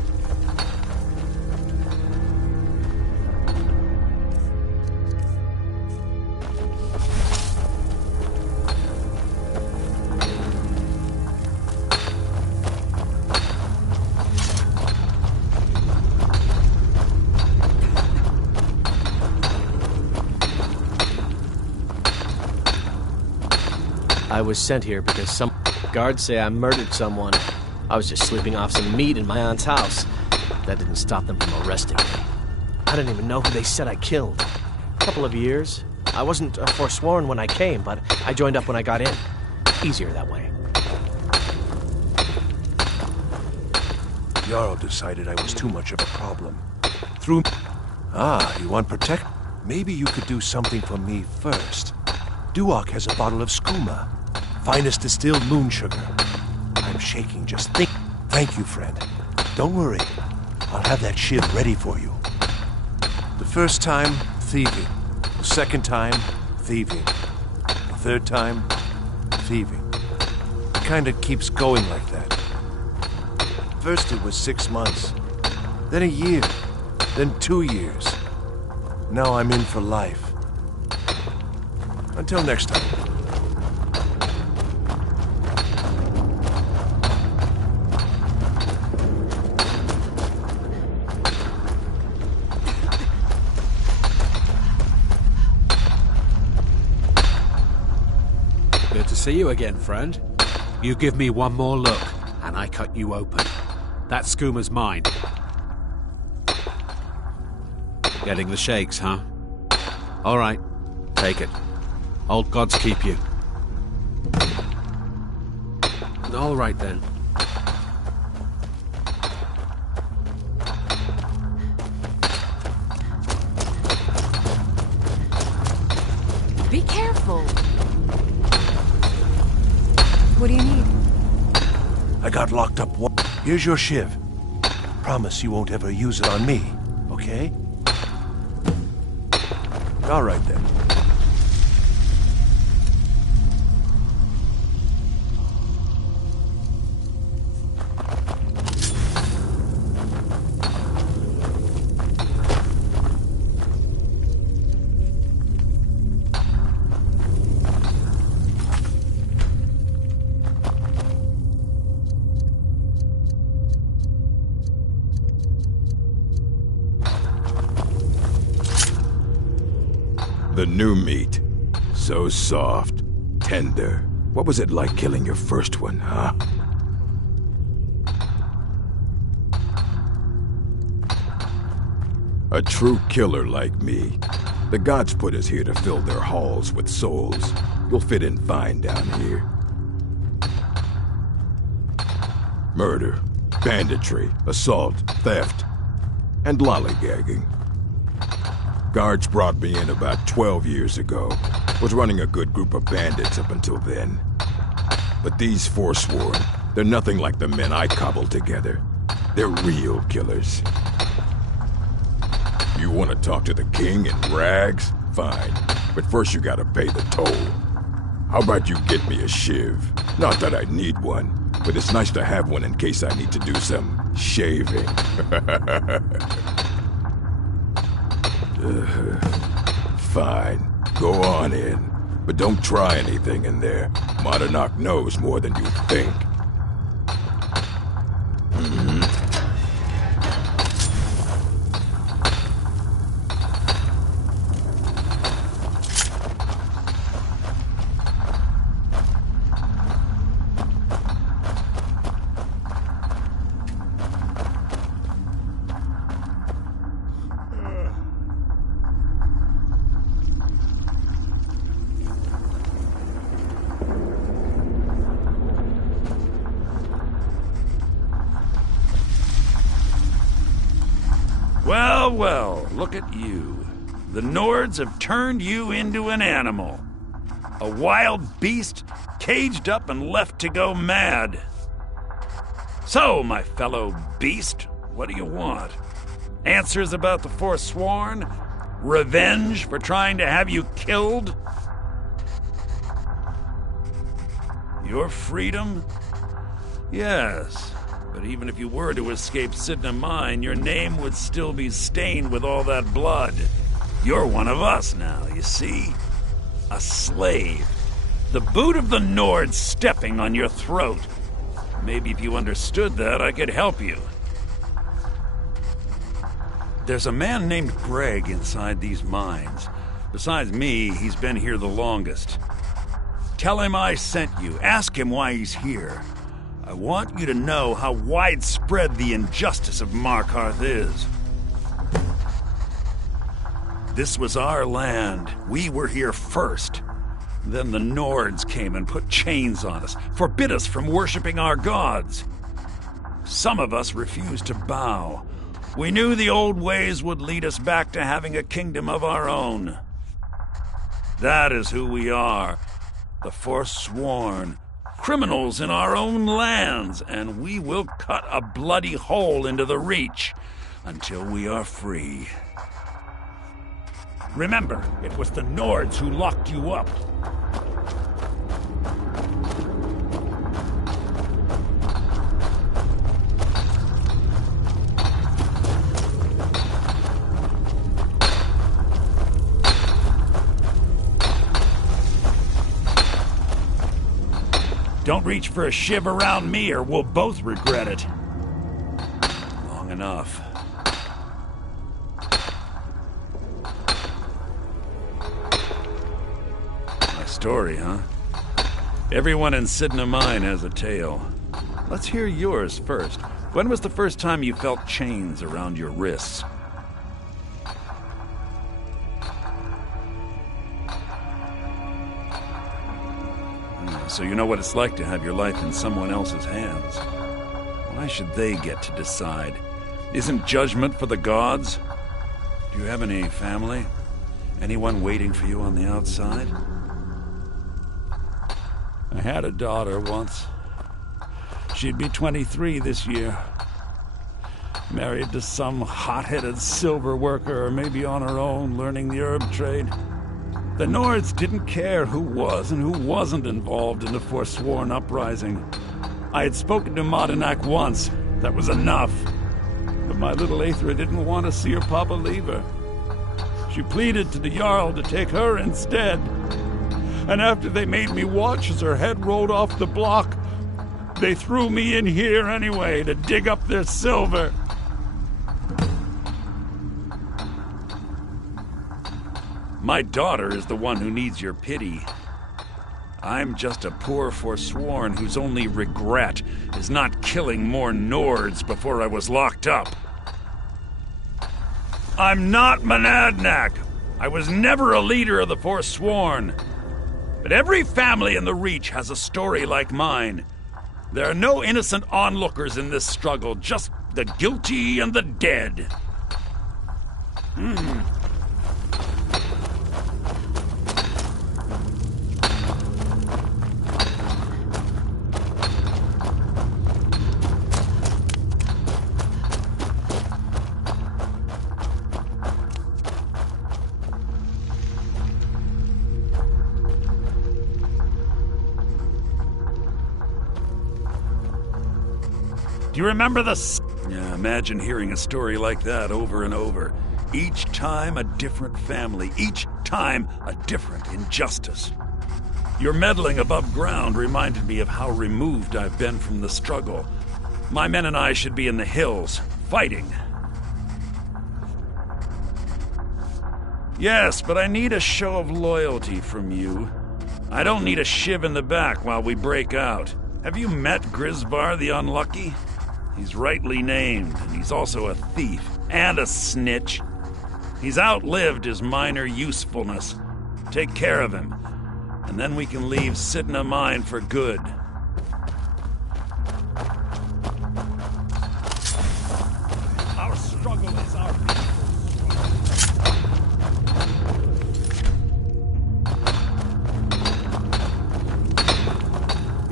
I was sent here because some guards say I murdered someone. I was just sleeping off some meat in my aunt's house. That didn't stop them from arresting me. I didn't even know who they said I killed. A couple of years. I wasn't forsworn when I came, but I joined up when I got in. Easier that way. Jarl decided I was too much of a problem. You want protect? Maybe you could do something for me first. Duok has a bottle of skooma. Finest distilled moon sugar. I'm shaking just think. Thank you, friend. Don't worry. I'll have that shiv ready for you. The first time, thieving. The second time, thieving. The third time, thieving. It kinda keeps going like that. First it was 6 months. Then a year. Then 2 years. Now I'm in for life. Until next time. Good to see you again, friend. You give me one more look, and I cut you open. That skooma's mine. Getting the shakes, huh? All right, take it. Old gods keep you. All right, then. Be careful. What do you need? I got locked up once. Here's your shiv. Promise you won't ever use it on me, okay? All right, then. The new meat. So soft, tender. What was it like killing your first one, huh? A true killer like me. The gods put us here to fill their halls with souls. You'll fit in fine down here. Murder, banditry, assault, theft, and lollygagging. Guards brought me in about 12 years ago. Was running a good group of bandits up until then. But these Forsworn, they're nothing like the men I cobbled together. They're real killers. You want to talk to the king in rags? Fine. but first you gotta pay the toll. How about you get me a shiv? Not that I need one, but it's nice to have one in case I need to do some shaving. Fine, go on in. But don't try anything in there. Madanak knows more than you think. Well, well, look at you. The Nords have turned you into an animal. A wild beast caged up and left to go mad. So, my fellow beast, what do you want? Answers about the Forsworn? Revenge for trying to have you killed? Your freedom? Yes. But even if you were to escape Sidna Mine, your name would still be stained with all that blood. You're one of us now, you see? A slave. The boot of the Nord stepping on your throat. Maybe if you understood that, I could help you. There's a man named Greg inside these mines. Besides me, he's been here the longest. Tell him I sent you. Ask him why he's here. I want you to know how widespread the injustice of Markarth is. This was our land. We were here first. Then the Nords came and put chains on us, forbid us from worshipping our gods. Some of us refused to bow. We knew the old ways would lead us back to having a kingdom of our own. That is who we are, the Forsworn. Criminals in our own lands, and we will cut a bloody hole into the Reach until we are free. Remember, it was the Nords who locked you up. Don't reach for a shiv around me or we'll both regret it. Long enough. My story, huh? Everyone in Sidna Mine has a tale. Let's hear yours first. When was the first time you felt chains around your wrists? So you know what it's like to have your life in someone else's hands. Why should they get to decide? Isn't judgment for the gods? Do you have any family? Anyone waiting for you on the outside? I had a daughter once. She'd be 23 this year. Married to some hot-headed silver worker, or maybe on her own, learning the herb trade. The Nords didn't care who was and who wasn't involved in the Forsworn uprising. I had spoken to Madanak once. That was enough. But my little Aethra didn't want to see her papa leave her. She pleaded to the Jarl to take her instead. And after they made me watch as her head rolled off the block, they threw me in here anyway to dig up their silver. My daughter is the one who needs your pity. I'm just a poor Forsworn whose only regret is not killing more Nords before I was locked up. I'm not Monadnack. I was never a leader of the Forsworn. But every family in the Reach has a story like mine. There are no innocent onlookers in this struggle, just the guilty and the dead. Do you remember Yeah, imagine hearing a story like that over and over. Each time a different family, each time a different injustice. Your meddling above ground reminded me of how removed I've been from the struggle. My men and I should be in the hills, fighting. Yes, but I need a show of loyalty from you. I don't need a shiv in the back while we break out. Have you met Grisvar the Unlucky? He's rightly named, and he's also a thief and a snitch. He's outlived his minor usefulness. Take care of him, and then we can leave Sidna Mine for good. Our struggle is our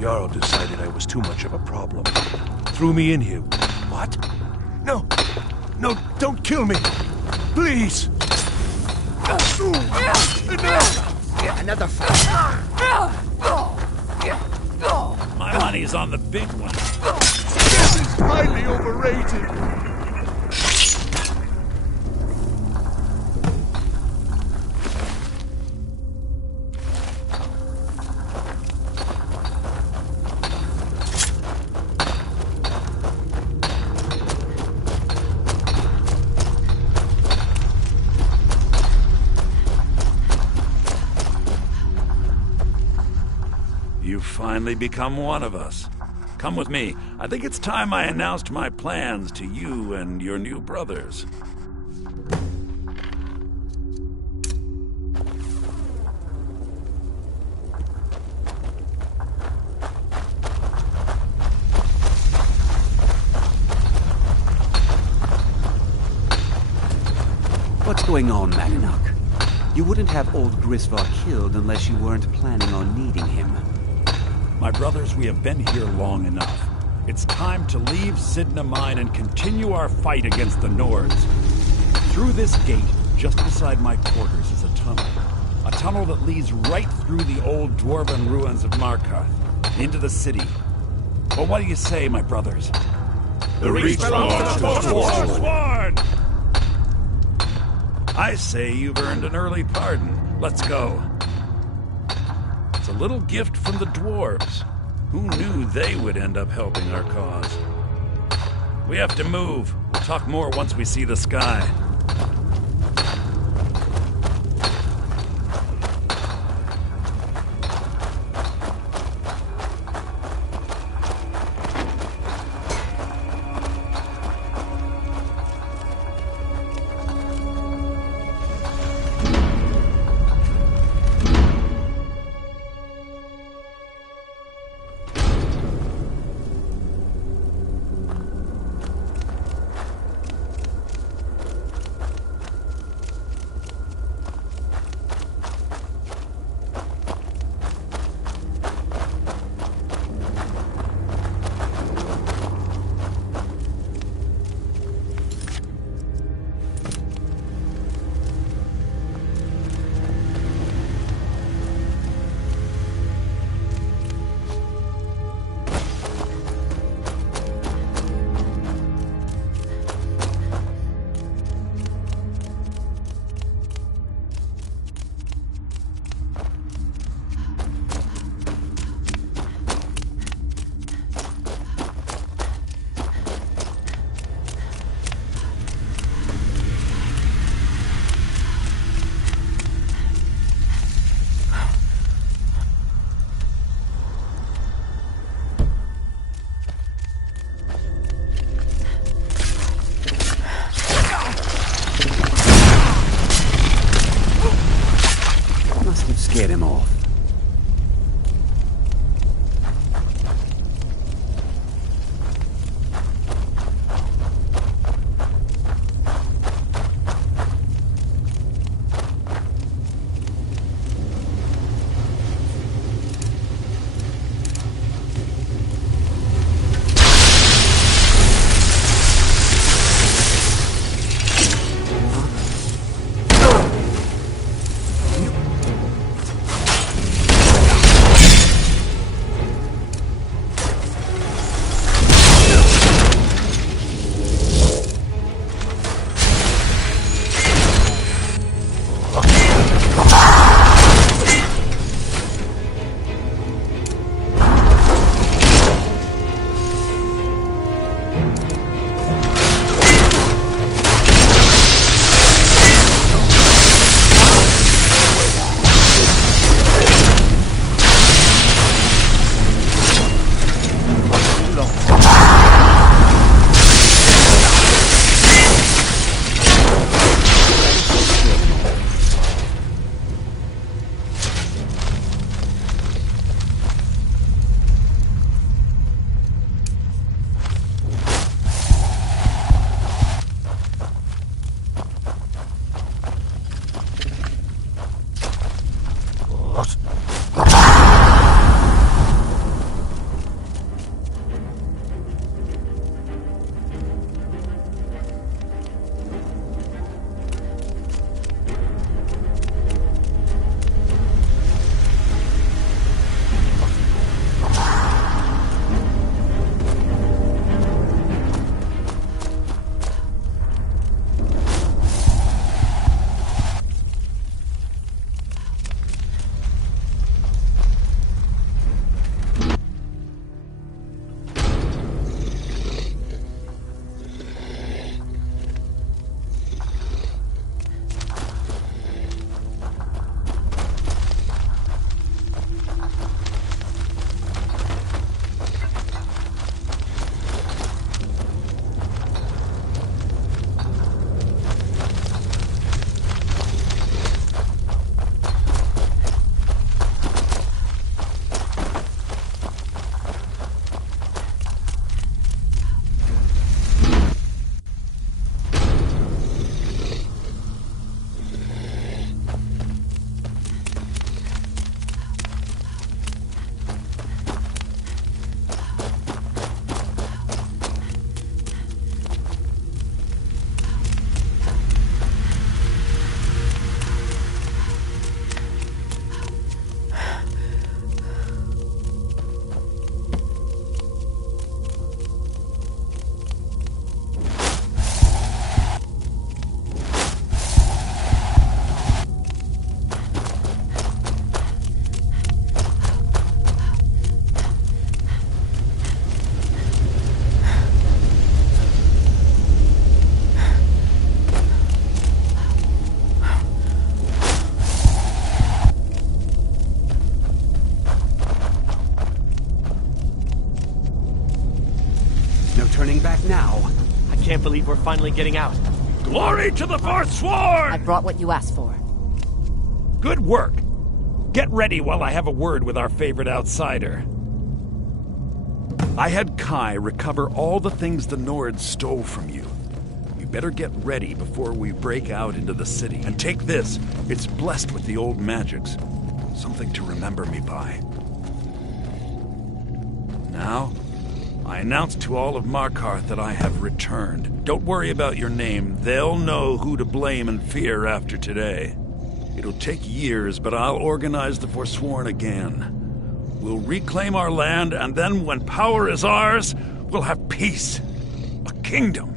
Jarl decided I was too much of a problem. Threw me in here. What? No! No, don't kill me! Please! Another My money's on the big one. This is highly overrated! You've finally become one of us. Come with me. I think it's time I announced my plans to you and your new brothers. What's going on, Madanok? You wouldn't have old Grisvar killed unless you weren't planning on needing him. My brothers, we have been here long enough. It's time to leave Sidna Mine and continue our fight against the Nords. Through this gate, just beside my quarters, is a tunnel. A tunnel that leads right through the old dwarven ruins of Markarth, into the city. Well, what do you say, my brothers? The Reach belongs to the Forsworn! I say you've earned an early pardon. Let's go. It's a little gift from the dwarves. Who knew they would end up helping our cause? We have to move. We'll talk more once we see the sky. turning back now. I can't believe we're finally getting out. Glory to the Forsworn! I brought what you asked for. Good work. Get ready while I have a word with our favorite outsider. I had Kai recover all the things the Nords stole from you. You better get ready before we break out into the city. And take this. It's blessed with the old magics. Something to remember me by. Now, I announce to all of Markarth that I have returned. Don't worry about your name. They'll know who to blame and fear after today. It'll take years, but I'll organize the Forsworn again. We'll reclaim our land, and then when power is ours, we'll have peace. A kingdom.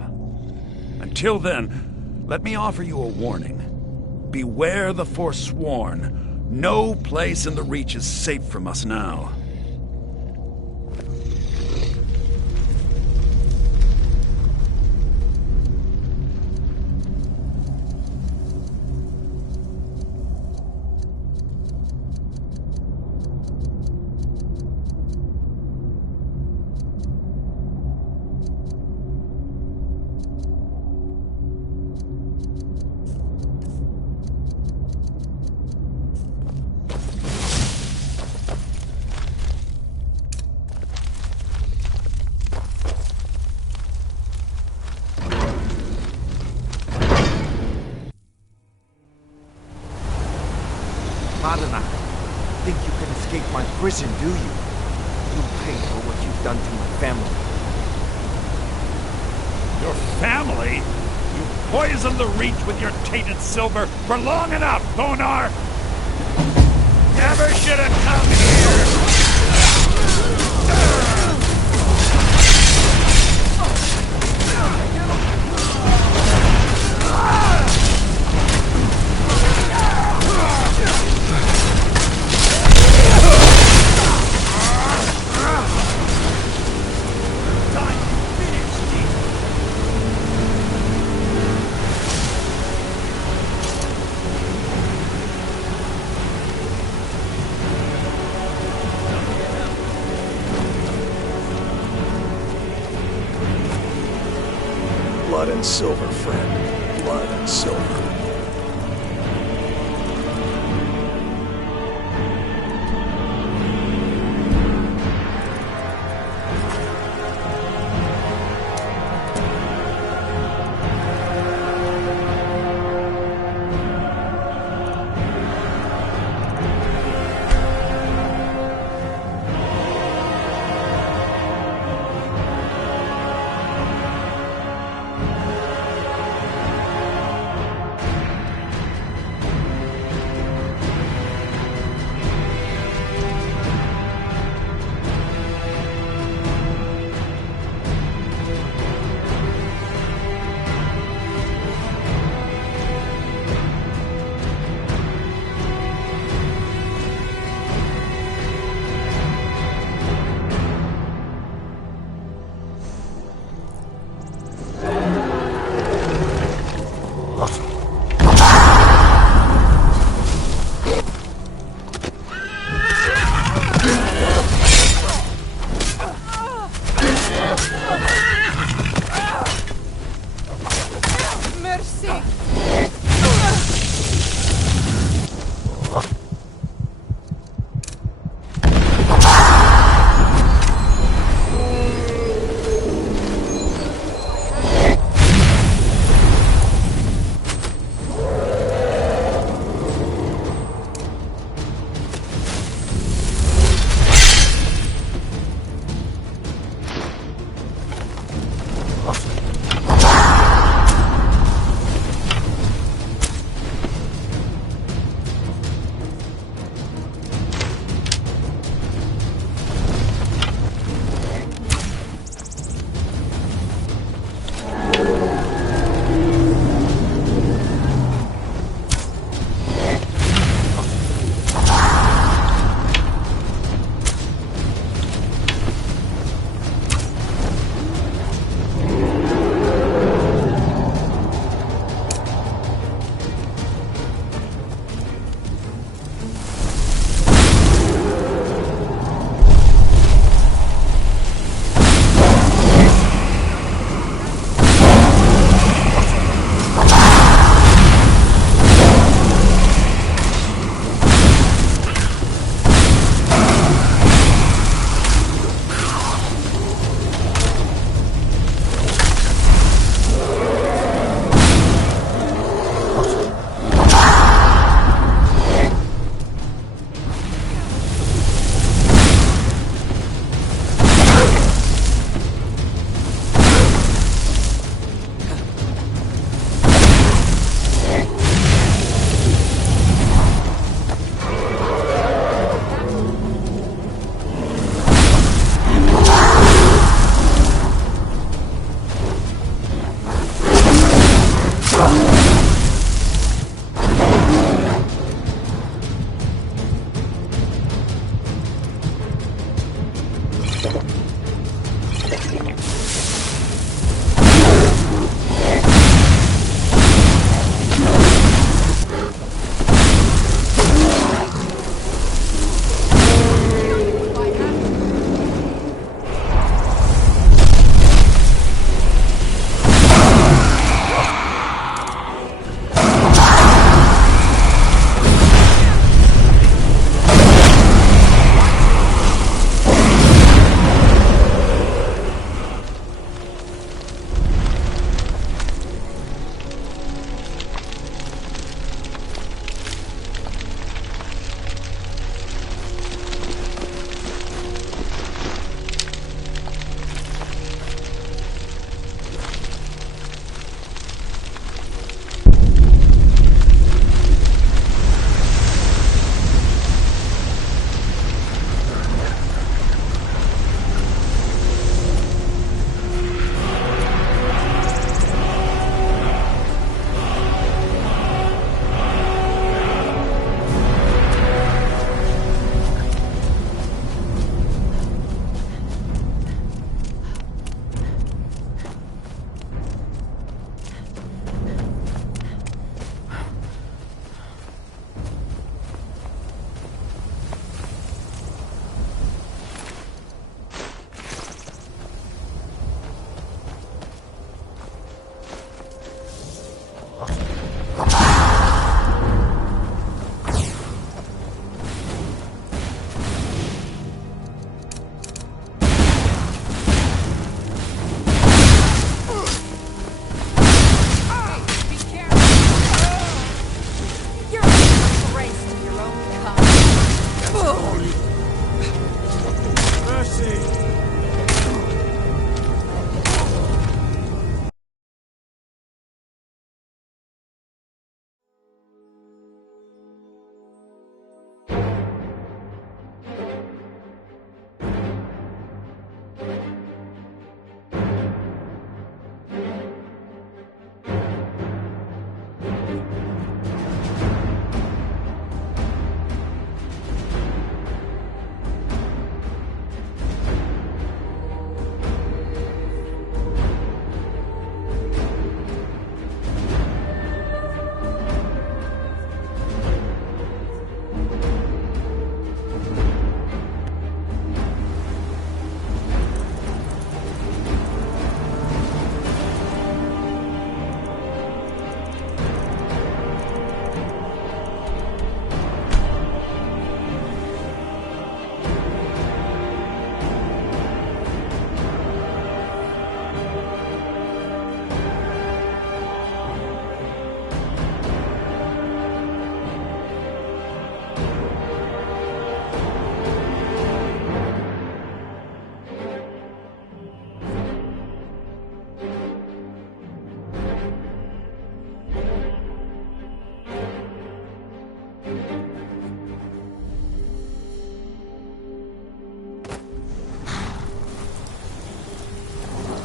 Until then, let me offer you a warning. Beware the Forsworn. No place in the Reach is safe from us now. Madana, think you can escape my prison, do you? You'll pay for what you've done to my family. Your family? You poisoned the Reach with your tainted silver for long enough, Thonar! Never should have come here! Blood and silver, friend. Blood and silver.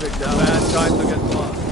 picked out bad time to get lost.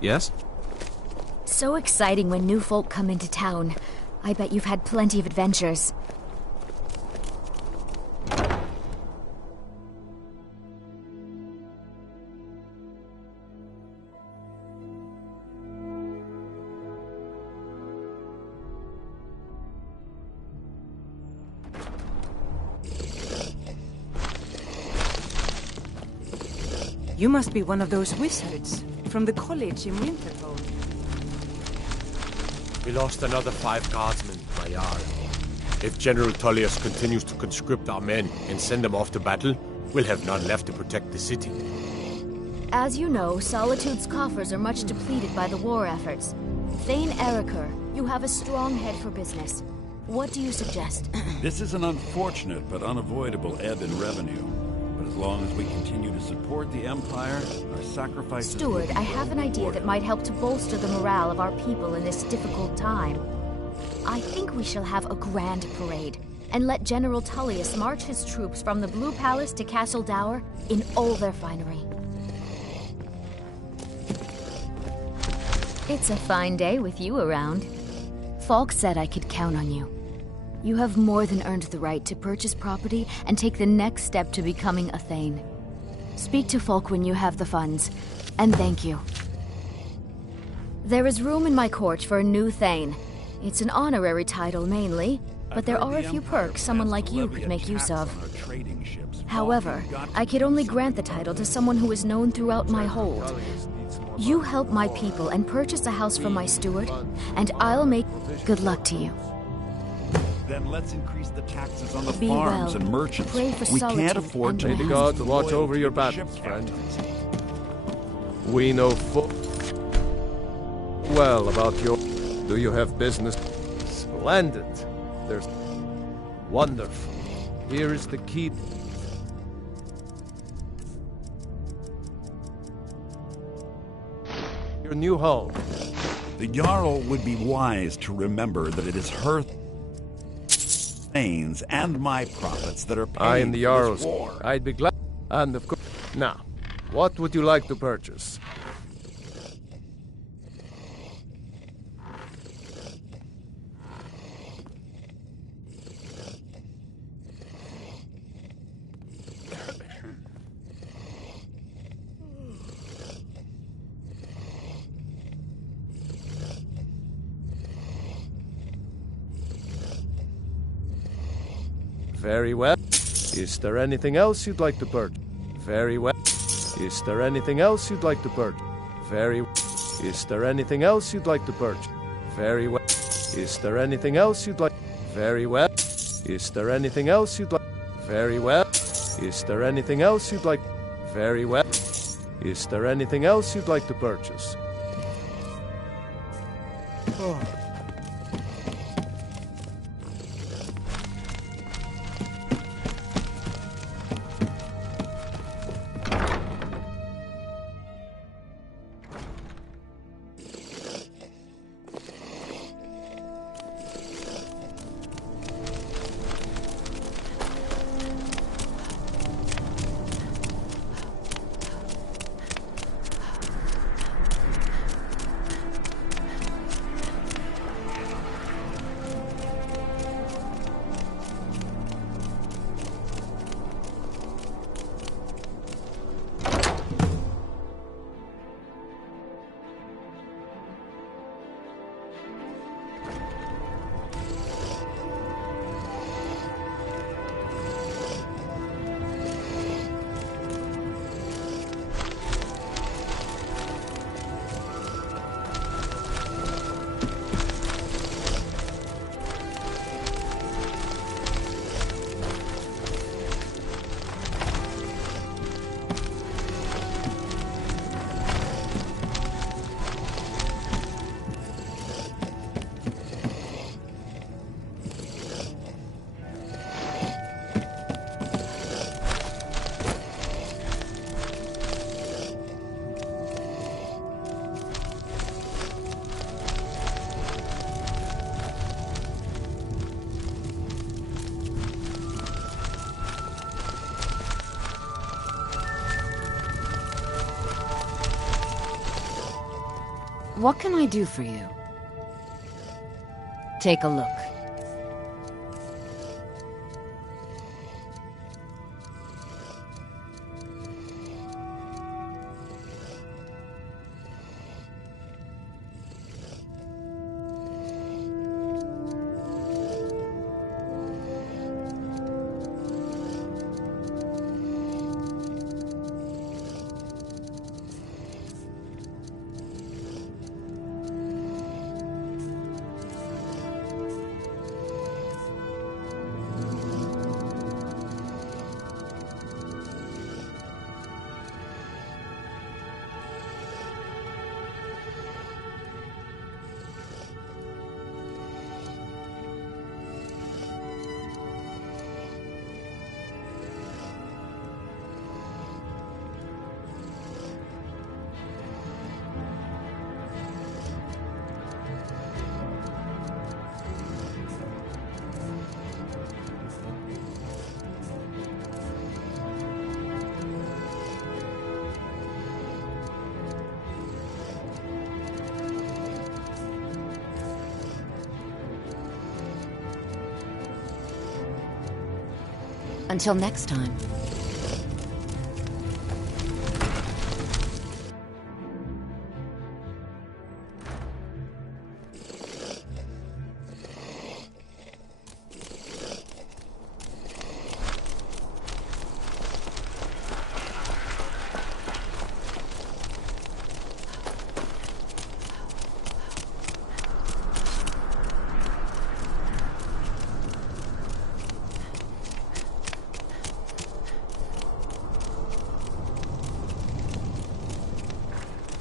Yes? So exciting when new folk come into town. I bet you've had plenty of adventures. You must be one of those wizards from the college in Winterhold. We lost another 5 guardsmen, my Jarl. If General Tullius continues to conscript our men and send them off to battle, we'll have none left to protect the city. As you know, Solitude's coffers are much depleted by the war efforts. Thane Eriker, you have a strong head for business. What do you suggest? This is an unfortunate but unavoidable ebb in revenue. But as long as we continue to support the Empire, our sacrifices... Steward, I have an idea that might help to bolster the morale of our people in this difficult time. I think we shall have a grand parade, and let General Tullius march his troops from the Blue Palace to Castle Dower in all their finery. It's a fine day with you around. Falk said I could count on you. You have more than earned the right to purchase property and take the next step to becoming a Thane. Speak to Falk when you have the funds, and thank you. There is room in my court for a new Thane. It's an honorary title mainly, but there are a few perks someone like you could make use of. However, I could only grant the title to someone who is known throughout my hold. You help my people and purchase a house from my steward, and I'll make... Good luck to you. Then let's increase the taxes on the Be farms well. and merchants. Pray for We solitude can't afford to and May the lose gods the watch loyalty over your of the battles, ship friend. captains. We know well about your... Do you have business? Splendid. There's... Wonderful. Here is the key. Your new home. The Jarl would be wise to remember that it is her thanes and my profits that are paying I am the for this Jarl's. war. I'd be glad. And of course... Now, what would you like to purchase? Very well. Is there anything else you'd like to purchase? Very well. Is there anything else you'd like to purchase? Very well. Is there anything else you'd like to purchase? Very well. Is there anything else you'd like? Very well. Is there anything else you'd like? Very well. Is there anything else you'd like? Very well. Is there anything else you'd like to purchase? Oh. What can I do for you? Take a look. Until next time.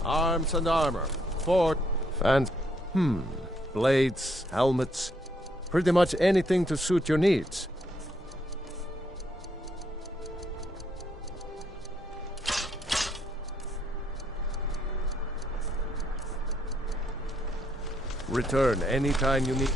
Arms and armor. Fort. And, blades, helmets. Pretty much anything to suit your needs. Return anytime you need.